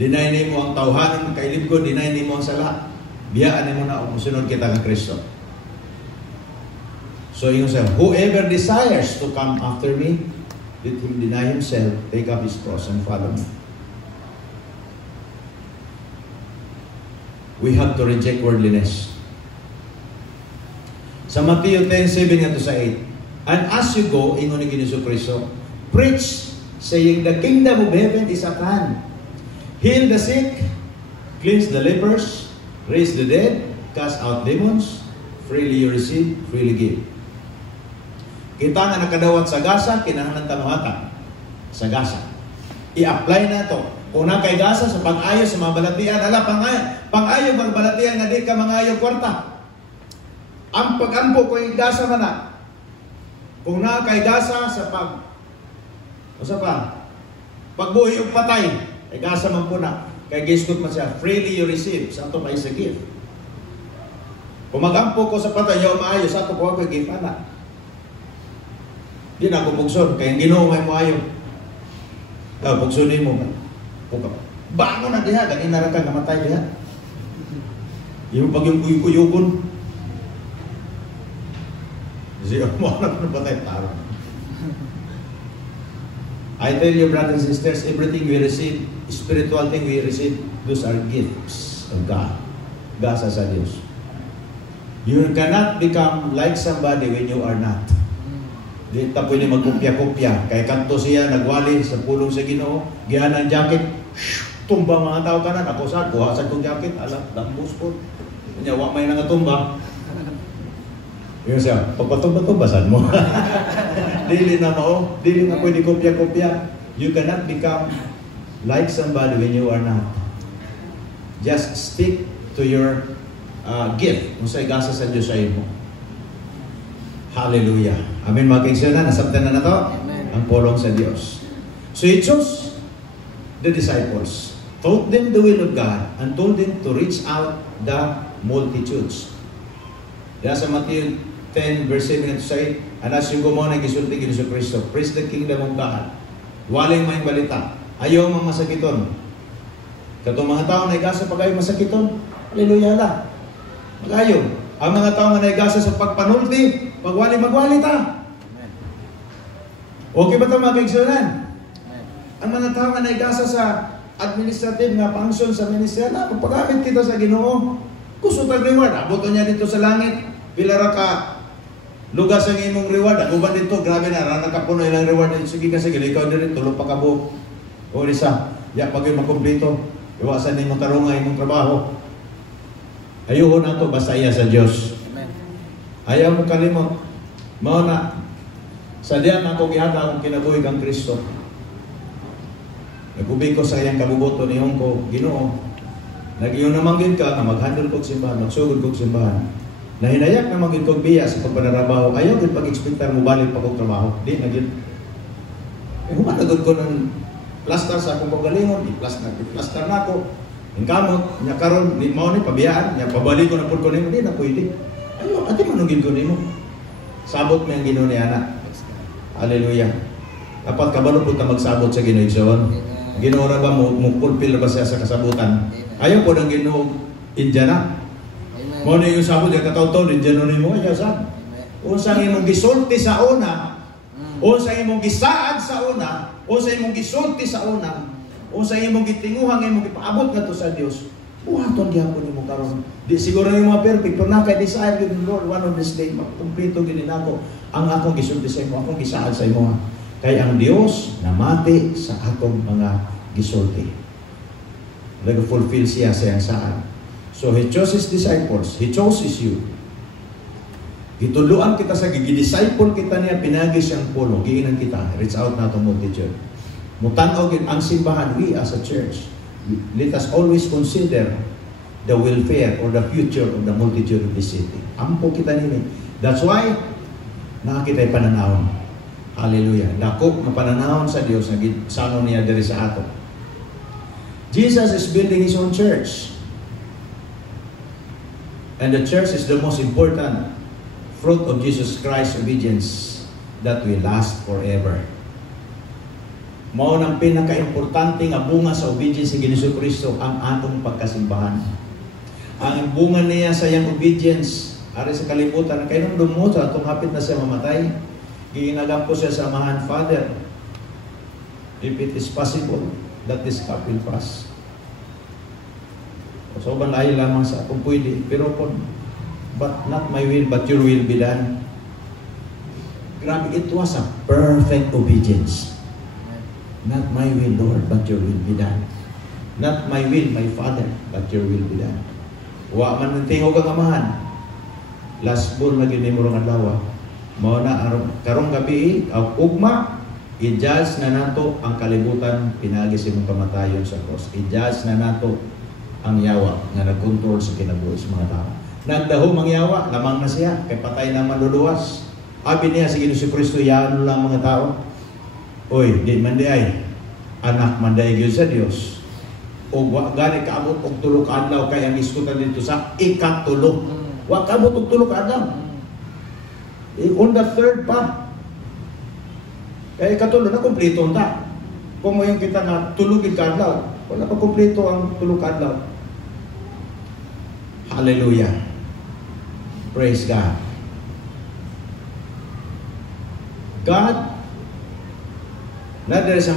Deny nimo ang tawhanon kay libgo, deny nimo ang sala. Biyaan nimo na og musunod kita kang Kristo. So yung sabi, whoever desires to come after me, let him deny himself, take up his cross and follow me. We have to reject worldliness. Sa Matthew 10:7-8, and as you go, ingon ni Hesus Kristo, preach, saying the kingdom of heaven is at hand. Heal the sick, cleanse the lepers, raise the dead, cast out demons, freely you receive, freely give. Kita nga nakadawat sa gasa, kinahanglan tanuhatan sa gasa. I-apply na to. Kung na kay gasa sa pang-ayo sa mga balatian, pang-ayo mga balatian nga di ka mangayo kwarta. Ang pag-ampo ko yung gasa man na. Kung na kay gasa sa pagbuhi o patay, ay gasa man po na. Kay gisgot man siya, freely you receive, sa ito may sa gift. Kung mag-ampo ko sa patay, yaw maayo, sa ito po ako gift na. Di na ako bugson, kaya Ginoo may maayo. Bugsonin mo ba? Bango na diha, ganin na ka namatay diha. Yung pag yung kuyukuyukon. Siya mo na patay taro. I tell you, brothers and sisters, everything we receive, spiritual thing we receive, those are gifts of God. Gasa sa Diyos. You cannot become like somebody when you are not. Di ta pwede magkopya-kopya. Kaya kanto siya, nagwali sa pulong sa Ginoo, gihan ang jacket, tumbang mga tao kanan, ako sa kuha sa itong jacket, alam, dambos po. Kanya, wak may nangatumba. Yun siya, pagpatumba-tumbasan mo. Dili na mao, dili na pwede kopya-kopya. You cannot become like somebody when you are not. Just stick to your gift. Kung sa'y gasa sa Diyos sa mo. Hallelujah. Amen mga kaigsunan, nasabtan na to? Amen. Ang pulong sa Diyos. So He chose the disciples, taught them the will of God, and told them to reach out the multitudes. Kaya sa Matthew 10:7-8, and as you go mo na gisulti Hesus Kristo, preach the kingdom of God. Waling may balita. Ayaw mga masakiton. Katong mga tao na igasa pag ayaw masakiton, hallelujah la. Magayon. Ang mga tao nga naigasa sa pagpanulti, magwali ta. Amen. Okay ba ito mga kaigsunan? Ang mga tao nga naigasa sa administrative nga function sa ministry, pagpagamit kita sa Ginoo, kusot ang reward. Aboto niya dito sa langit, pilara ka, lugas ang imong reward. Ang uban dito, grabe na, nakapuno ilang reward. Sige ka, ikaw din, tulog pa ka buhok. O isa, pag yung makumplito, iwasan imong tarunga, imong trabaho. Ayuho na ito, basta iya sa Diyos. Amen. Ayaw mo kalimot. Mao na, sa diyan ako gihata akong kinabuhi kang Kristo. Nagubig ko sa iyang kabubuto niyong ko, Ginoo. Nag-iyon naman ka na mag-handle kong simbahan, magsugod kong simbahan. Nahinayak naman kong biya sa pagpanarabaho. Ayaw din pag-expectar mo balik pa kong trabaho. Di na yun. Humanagod ko ng plaster sa akong pagalingon. I-plaster na ako. Yung kamot, niya karon, ni mo ni pabiyaan, niya pabalik ko na po ko nimo, di na pwede. Ayo, ati manugin ko nimo. Sabot mo yung Ginoo ni anak. Hallelujah. Dapat kabalo po ka magsabot sa Ginoo igsoon. Ginoo ra ba mo fulfill ba siya sa kasabutan? Ayaw po ng Ginoo Indian na. Mo na yung sabot yung kataw-taw Indian ni mo ya sab. Unsa imong gisulti sa una, unsa imong gisaad sa una, unsa imong gisulti sa una, unsa imong gitinguhang imong ipaabot ngadto sa Dios. Buhaton gyapon nimo karon. Di siguro yung mga perfect pero naka-desire gid ni Lord one of this day makumpleto gid nako ang akong gisulti sa imo, akong gisaad sa imo. Kay ang Dios namati sa akong mga gisulti. Nag-fulfill siya sa iyang saad. So He chose His disciples. He chooses you. Gituluan kita sa gigi-disciple kita niya, pinagi siyang puno. Giinan kita. Reach out na itong multitude. Mutanaw gid ang simbahan, we as a church. Let us always consider the welfare or the future of the multitude of this city. Ampo kita nini. That's why, nakakita'y pananahon. Hallelujah. Dako na pananahon sa Dios na sano niya diri sa ato. Jesus is building His own church. And the church is the most important fruit of Jesus Christ's obedience that will last forever. Mao nang pinaka-importante nga bunga sa obedience sa Jesucristo ang atong pagkasimbahan. Ang bunga niya sa iyang obedience ari sa kalibutan kay nung dumot atong hapit na siya mamatay, ginagampo siya sa amahan, Father, if it is possible that this cup will pass. So balay lamang sa kung pwede, pero but not my will but your will be done. Grabe, it was a perfect obedience. Not my will, Lord, but your will be done. Not my will, my Father, but your will be done. Wa man ng tingog ang amahan. Last bull na ginimurong adlaw. Mao na karong gabi, ugma, i-judge na nato ang kalibutan, pinagi sa imong kamatayon sa cross. I-judge na nato ang yawa na nagkontrol sa kinabuhi sa mga tao. Nagdahom ang yawa, lamang na siya, kay patay na maluluwas. Abi niya sa Jesucristo, yan lang mga tao. Oy, di man di ay anak man day gyud sa Dios. O wa gani kaabot og tulo ka adlaw kay ang iskutan dito sa ikatulo. Wa kaabot og tulo ka adlaw. On the third pa. Kay ikatulo na kumpleto ta. Kung mo yung kita na tulugin ka adlaw, wala pa kumpleto ang tulo ka adlaw. Hallelujah. Praise God. God, na there is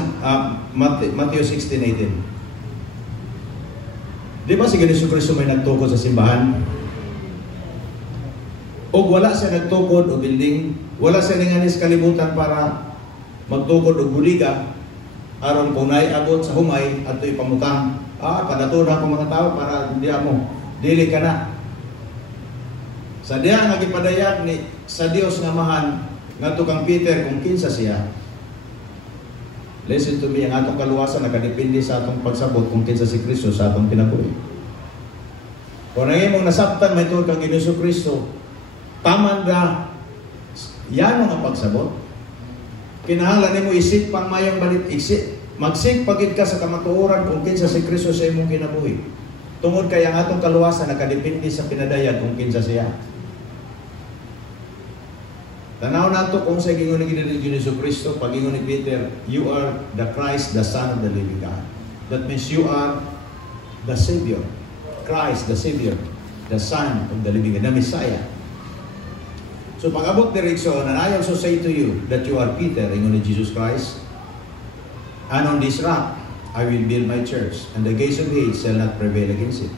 Matthew 16:18. Di ba si Jesucristo may nagtukod sa simbahan? O wala siya nagtukod o building, wala siya ninganis kalibutan para magtukod o buliga, aron kung naiabot sa humay at ito'y pamutang. Panatuna ko mga tao para hindi mo. Dili ka na. Sa diya nga gipadayag ni sa Dios nga mahan ngadto kang Peter kung kinsa siya. Listen to me, ang atong kaluwasan nakadepende sa atong pagsabot kung kinsa si Kristo sa atong kinabuhi. Kung nangimong nasabtan may tuod kang Jesucristo, taman ra yan ang pagsabot. Kinahanglan nimo isip pang mayong balit isip. Magsik pagid ka sa kamatuoran kung kinsa si Kristo sa imong kinabuhi. Tungod kay ang atong kaluwasan nakadepende sa pinadayag kung kinsa siya. Tanaw nato kung sa gingon ni Jesucristo, pagingon ni Peter, you are the Christ, the Son of the living God. That means you are the Savior. Christ, the Savior, the Son of the living God, the Messiah. So pag-abot direksyon, and I also say to you that you are Peter, ingon ni Jesus Christ, and on this rock, I will build my church, and the gates of hell shall not prevail against it.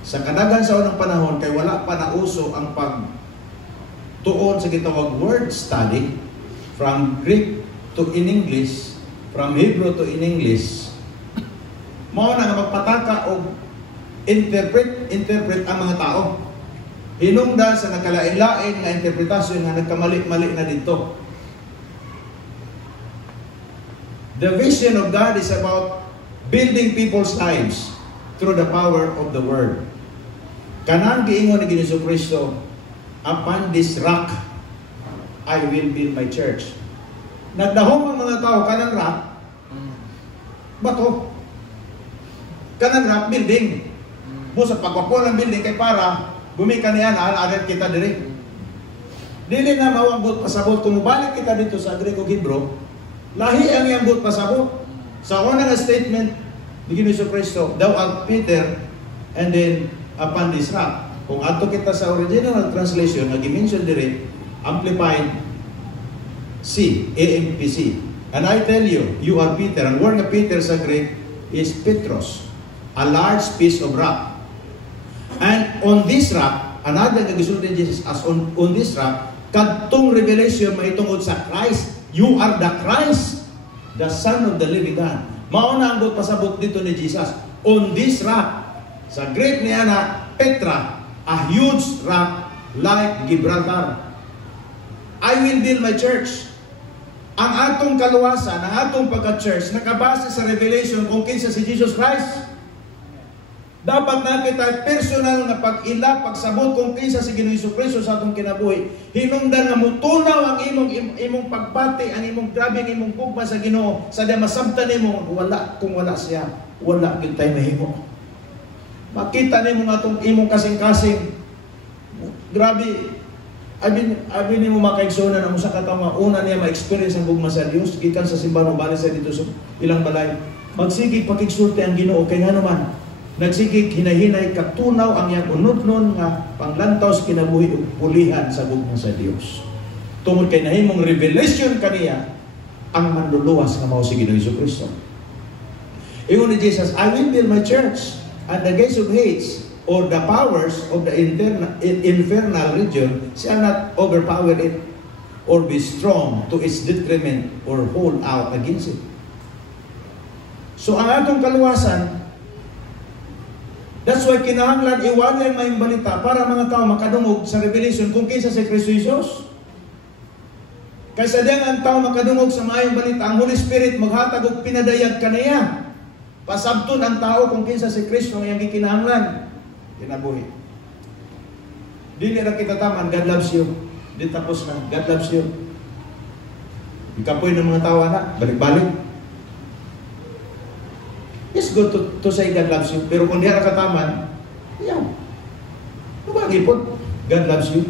Sa kadagan sa unang panahon, kay wala pa nauso ang pagtuon sa gitawag word study, from Greek to in English, from Hebrew to in English, mao na nga magpataka o interpret ang mga tao. Hinungdan sa nakalain-lain nga interpretasyon nga nagkamali-mali na dito. The vision of God is about building people's lives through the power of the Word. Kanang giingon ni Jesucristo, upon this rock, I will build my church. Nagdahom ang mga tao, kanang rock, bato. Kanang rock, building. Mo sa pagwapo ng building, kay para, bumika niya na, agad kita diri. Dili na mawambot pasabot. Kung balik kita dito sa Grego Hebrew, lahi ang iyambot pasabot. Sa una nga statement, bigyan ni Kristo, thou art Peter, and then upon this rock. Kung ato kita sa original translation, nag-mention dire, amplified C, AMPC. And I tell you, you are Peter. Ang word nga Peter sa Greek is Petros, a large piece of rock. And on this rock, another nag-isulti Jesus as on this rock, kadtong revelation maitungod sa Christ. You are the Christ, the Son of the living God. Mauna ang pasabot dito ni Jesus. On this rock, sa Greek niya na Petra, a huge rock like Gibraltar. I will build my church. Ang atong kaluwasan, ang atong pagka-church, nakabase sa revelation kung kinsa si Jesus Christ. Dapat na kita personal na pag-ila, pagsabot kung kinsa si Ginoong Kristo sa atong kinabuhi. Hinungdan na mutunaw ang imong pagbati, ang imong grabe, ang imong pugma sa Ginoo. Sa diya masabtan nimo, wala kung wala siya, wala gyud tay mahimo. Makita nimo nga atong imong kasing-kasing. Grabe. Abi nimo makaigsunan ang usa ka tawo nga una niya ma-experience ang gugma sa Dios gikan sa simbahan bali sa dito sa ilang balay. Magsigig pakigsulti ang Ginoo kay ngano man nagsigig hinahinay katunaw ang iyang unodnon nga panglantaw sa kinabuhi ug pulihan sa gugma sa Dios. Tungod kay nahimong revelation kaniya ang manluluwas nga mao si Ginoong Kristo. Ingon ni Jesus, I will build my church, and the gates of Hades or the powers of the infernal region shall not overpower it or be strong to its detriment or hold out against it. So ang atong kaluwasan, that's why kinahanglan iwalay may balita para mga tao makadungog sa revelation kung kinsa si Kristo Jesus. Kaysa diyan ang tao makadungog sa maayong balita, ang Holy Spirit maghatag og pinadayag kaniya. Pasabton ang tao kung kinsa si Kristo ang iyang gikinahanglan. Kinabuhi. Dili na kita taman, God loves you. Di tapos na, God loves you. Ikapoy ng mga tao na, balik-balik. It's good to say God loves you, pero kung di ka taman, yaw. Nubagi po, God loves you.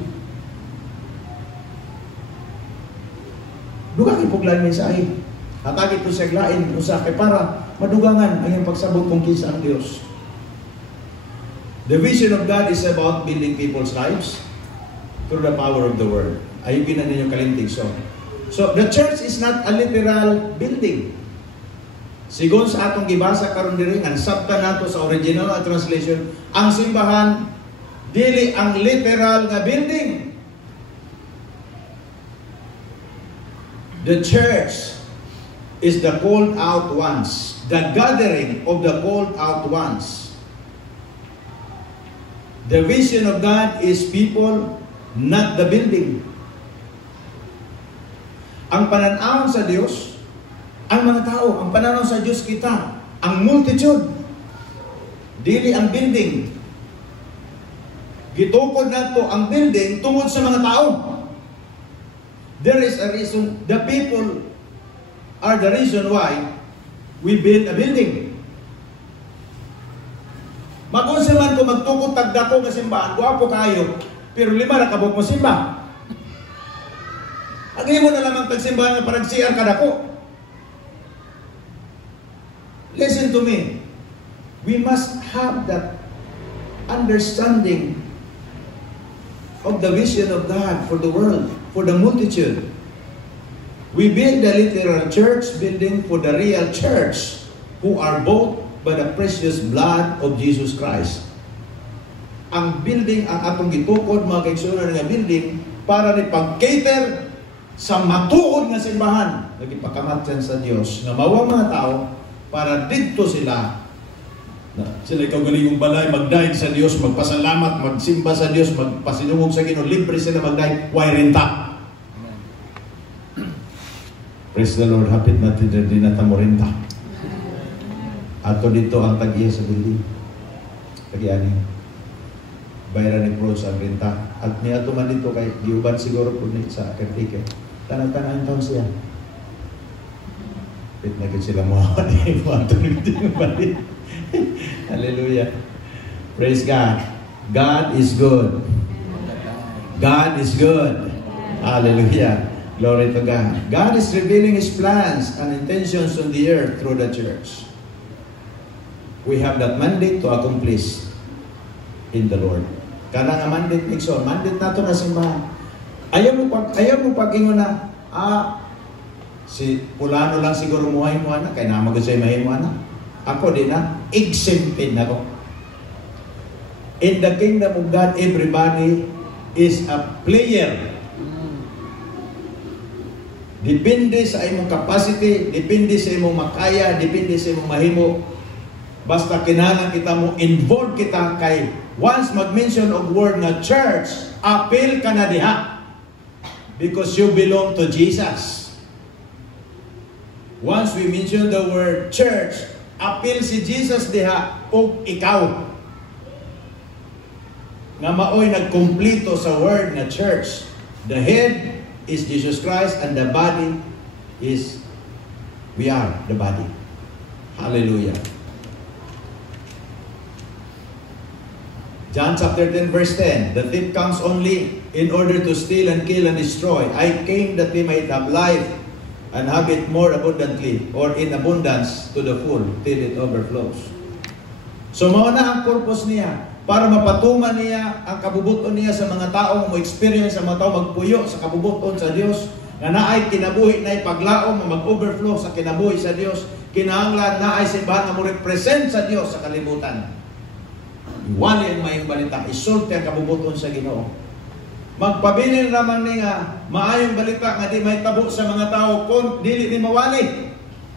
Nubagi po lang mensahe. Hatagi po siya glain, usake para madugangan ang iyong pagsabot kung kinsa ang Diyos. The vision of God is about building people's lives through the power of the Word. Ayun na ninyo kalintig. So, the church is not a literal building. Sigon sa atong gibasa karon diri, ang sabta nato sa original na translation, ang simbahan dili ang literal nga building. The church is the called out ones, the gathering of the called out ones. The vision of God is people, not the building. Ang pananaw sa Diyos, ang mga tao, ang pananaw sa Diyos kita, ang multitude, dili ang building. Gitukod nato ang building tungod sa mga tao. There is a reason, the people are the reason why we build a building. Magunsa man ko magtukod tagdako nga simbahan, guwapo kayo, pero 5 na kabog mo simba. Ang imo na lamang tagsimbahan nga parang CR kadako. Listen to me. We must have that understanding of the vision of God for the world, for the multitude. We build the literal church building for the real church who are both by the precious blood of Jesus Christ. Ang building, ang atong gitukod, mga kaigsunan nga building, para ni pag-cater sa matuod nga simbahan. Nagipakamatyan sa Diyos, na mawang mga tao, para dito sila, sila ikaw galing yung balay, magdahig sa Diyos, magpasalamat, magsimba sa Diyos, magpasinungog sa Ginoo, libre sila magdahig, way renta. Praise the Lord, hapit natin din na tamo renta. Ato dito ang tag-iya sa building. Tag-iani. Bayaran ni Pros ang renta. At niya ito man dito kay giuban siguro po ni sa caretaker. Tanang-tanang taon siya. Pit na sila mo. Hallelujah. Praise God. God is good. God is good. Hallelujah. Glory to God. God is revealing His plans and intentions on the earth through the church. We have that mandate to accomplish in the Lord. Kana nga mandate, Nixon, mandate nato na simbahan. Ayaw mo pag-ingon na, si Pulano lang siguro muhay mo anak, kaya namagod sa'yo mahin mo anak. Ako din na, exempted na ko. In the kingdom of God, everybody is a player. Depende sa imong capacity, depende sa imong makaya, depende sa imong mahimo. Basta kinahanglan kita mo involved kita kay once mag-mention of word na church, appeal ka na diha. Because you belong to Jesus. Once we mention the word church, appeal si Jesus diha o ikaw. Nga maoy nagkumpleto sa word na church. The head is Jesus Christ and the body is, we are the body. Hallelujah. John chapter 10 verse 10, the thief comes only in order to steal and kill and destroy. I came that they might have life and have it more abundantly, or in abundance to the full, till it overflows. So mauna ang purpose niya, para mapatuman niya ang kabubuton niya sa mga tao, mo-experience ang mga tao magpuyo sa kabubuton sa Diyos, na naay kinabuhi na ipaglaom, mag-overflow sa kinabuhi sa Diyos, kinahanglan naay simbahan na mo-represent sa Diyos sa kalibutan. Wali ang mayong balita, isulti ang kabubuton sa Ginoo. Magpabilin naman niya, maayong balita nga di may tabo sa mga tao, kung dili ni mawali.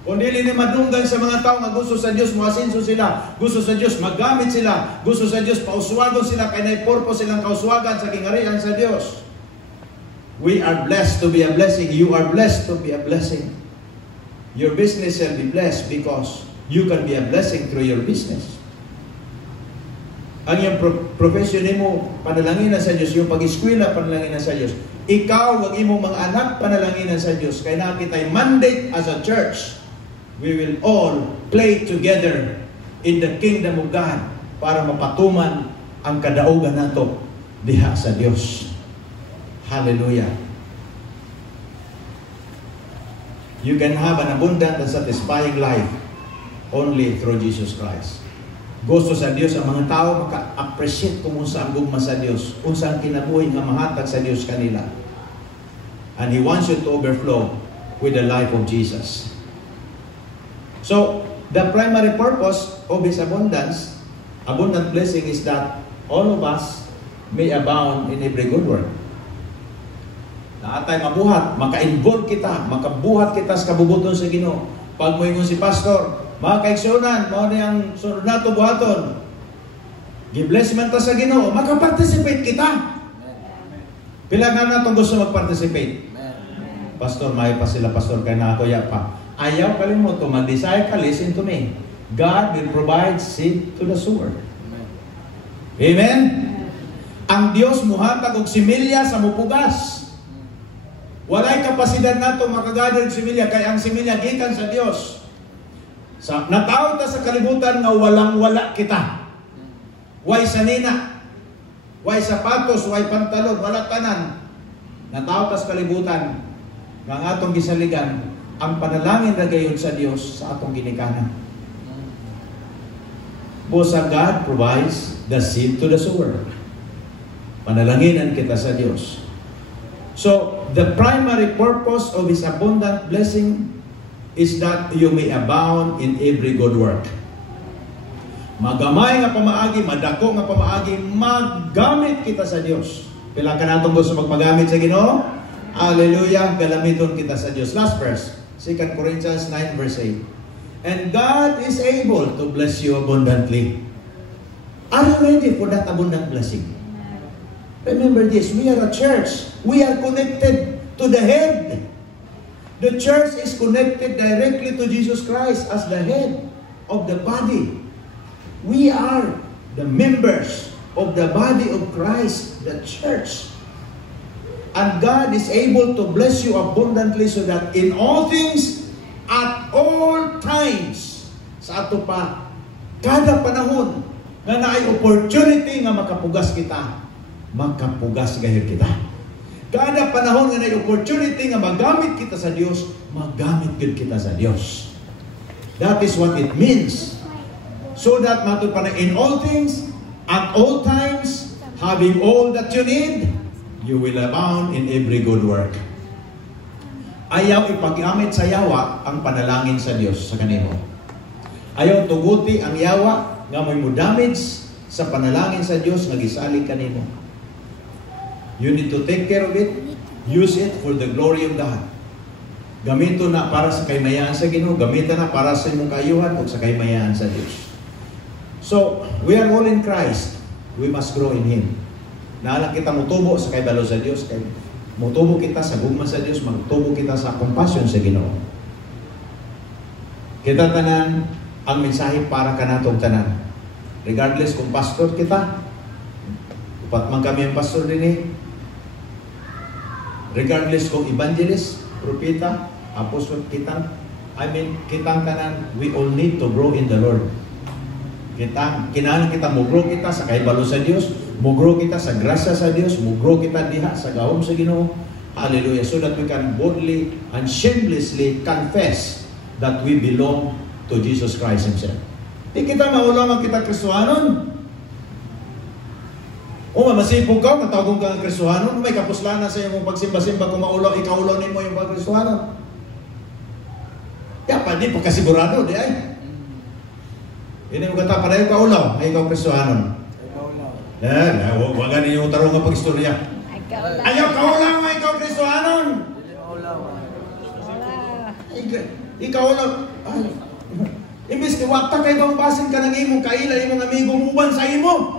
Kung dili ni madunggan sa mga tao nga gusto sa Diyos moasinso sila, gusto sa Diyos magamit sila, gusto sa Diyos pauswagon sila, kaya na-purpose silang kauswagan sa kingarihan sa Diyos. We are blessed to be a blessing. You are blessed to be a blessing. Your business shall be blessed because you can be a blessing through your business. Ang yung profession mo, panalanginan sa Diyos, yung pag-eskwela, panalanginan sa Diyos. Ikaw, wag imong mga anak, panalanginan sa Diyos. Kaya nakita'y mandate as a church. We will all play together in the kingdom of God para mapatuman ang kadaugan nato diha sa Diyos. Hallelujah. You can have an abundant and satisfying life only through Jesus Christ. Gusto sa Diyos ang mga tao maka-appreciate kung unsa ang gugma sa Diyos, unsa ang kinabuhi nga mahatag sa Diyos kanila. And He wants you to overflow with the life of Jesus. So, the primary purpose of His abundant blessing is that all of us may abound in every good work. Na atay mabuhat, maka-involve kita, makabuhat kita sa kabubuton sa Ginoo. Pag moingon si pastor, mga kaigsunan, mao niyang sunod nato buhaton. Gi-bless man ta sa Ginoo, maka-participate kita. Pila nga nato gusto mag-participate? Pastor, may pa sila pastor kay na ako ya pa. Ayaw kalimot to, mag-desire ka, listen to me. God will provide seed to the sower. Amen? Ang Diyos muhatag og similya sa mupugas. Walay kapasidad nato makagather og similya, kaya ang similya gikan sa Diyos. Nataw ta sa kalibutan nga walang-wala kita. Way sanina, way sapatos, way pantalon, wala tanan. Nataw ta sa kalibutan nga ang atong gisaligan, ang panalangin na gayon sa Diyos sa atong ginikanan. Busa God provides the seed to the sower. Panalanginan kita sa Diyos. So, the primary purpose of His abundant blessing is that you may abound in every good work. Magamay nga pamaagi, madako nga pamaagi, maggamit kita sa Diyos. Pila ka natong gusto magpagamit sa Ginoo? Hallelujah, galamiton kita sa Diyos. Last verse, 2 Corinthians 9 verse 8. And God is able to bless you abundantly. Are you ready for that abundant blessing? Remember this, we are a church. We are connected to the head. The church is connected directly to Jesus Christ as the head of the body. We are the members of the body of Christ, the church. And God is able to bless you abundantly so that in all things, at all times, sa ato pa, kada panahon, nga naay opportunity nga makapugas kita, makapugas gayud kita. Kada panahon nga na opportunity nga magamit kita sa Dios, magamit gid kita sa Dios. That is what it means. So that matod pa na in all things, at all times, having all that you need, you will abound in every good work. Ayaw ipagamit sa yawa ang panalangin sa Dios sa kanimo. Ayaw tuguti ang yawa nga may mo damage sa panalangin sa Dios nga gisalig kanimo. You need to take care of it. Use it for the glory of God. Gamito na para sa kaymayaan sa Ginoo, gamitan na para sa imong kaayuhan o sa kaymayaan sa Dios. So, we are all in Christ. We must grow in Him. Naalang kita mutubo sa kaybalo sa Dios, kay mutubo kita sa gugma sa Dios, mutubo kita sa compassion sa Ginoo. Kita tanan ang mensahe para kanatong tanan. Regardless kung pastor kita, upat man kami ang pastor din regardless kung evangelist, propeta, apostle, kitang tanan, we all need to grow in the Lord. Kinahanglan kita mo-grow kita sa kahibalo sa Dios, mo-grow kita sa grasya sa Dios, mo-grow kita diha sa gahom sa Ginoo. Hallelujah. So that we can boldly and shamelessly confess that we belong to Jesus Christ Himself. Di kita maulaman kita Kristohanon. O masipog ka, matawag ka ng Kristohanon, may kapuslanan sa iyong pagsimba-simba kung ikaulonin mo yung pag-Kristohanon. Kaya pa, di pa kasigurado, di ay. Hindi mo kata, para yung kaulaw, ay ikaw Kristohanon. Huwag ganin yung tarong nga pag-istorya. Ayaw kaulaw nga ikaw Kristohanon. Ikaulaw. Imbis, wata kayo bang basin ka ng imong kaila, imong amigong uban sa imo.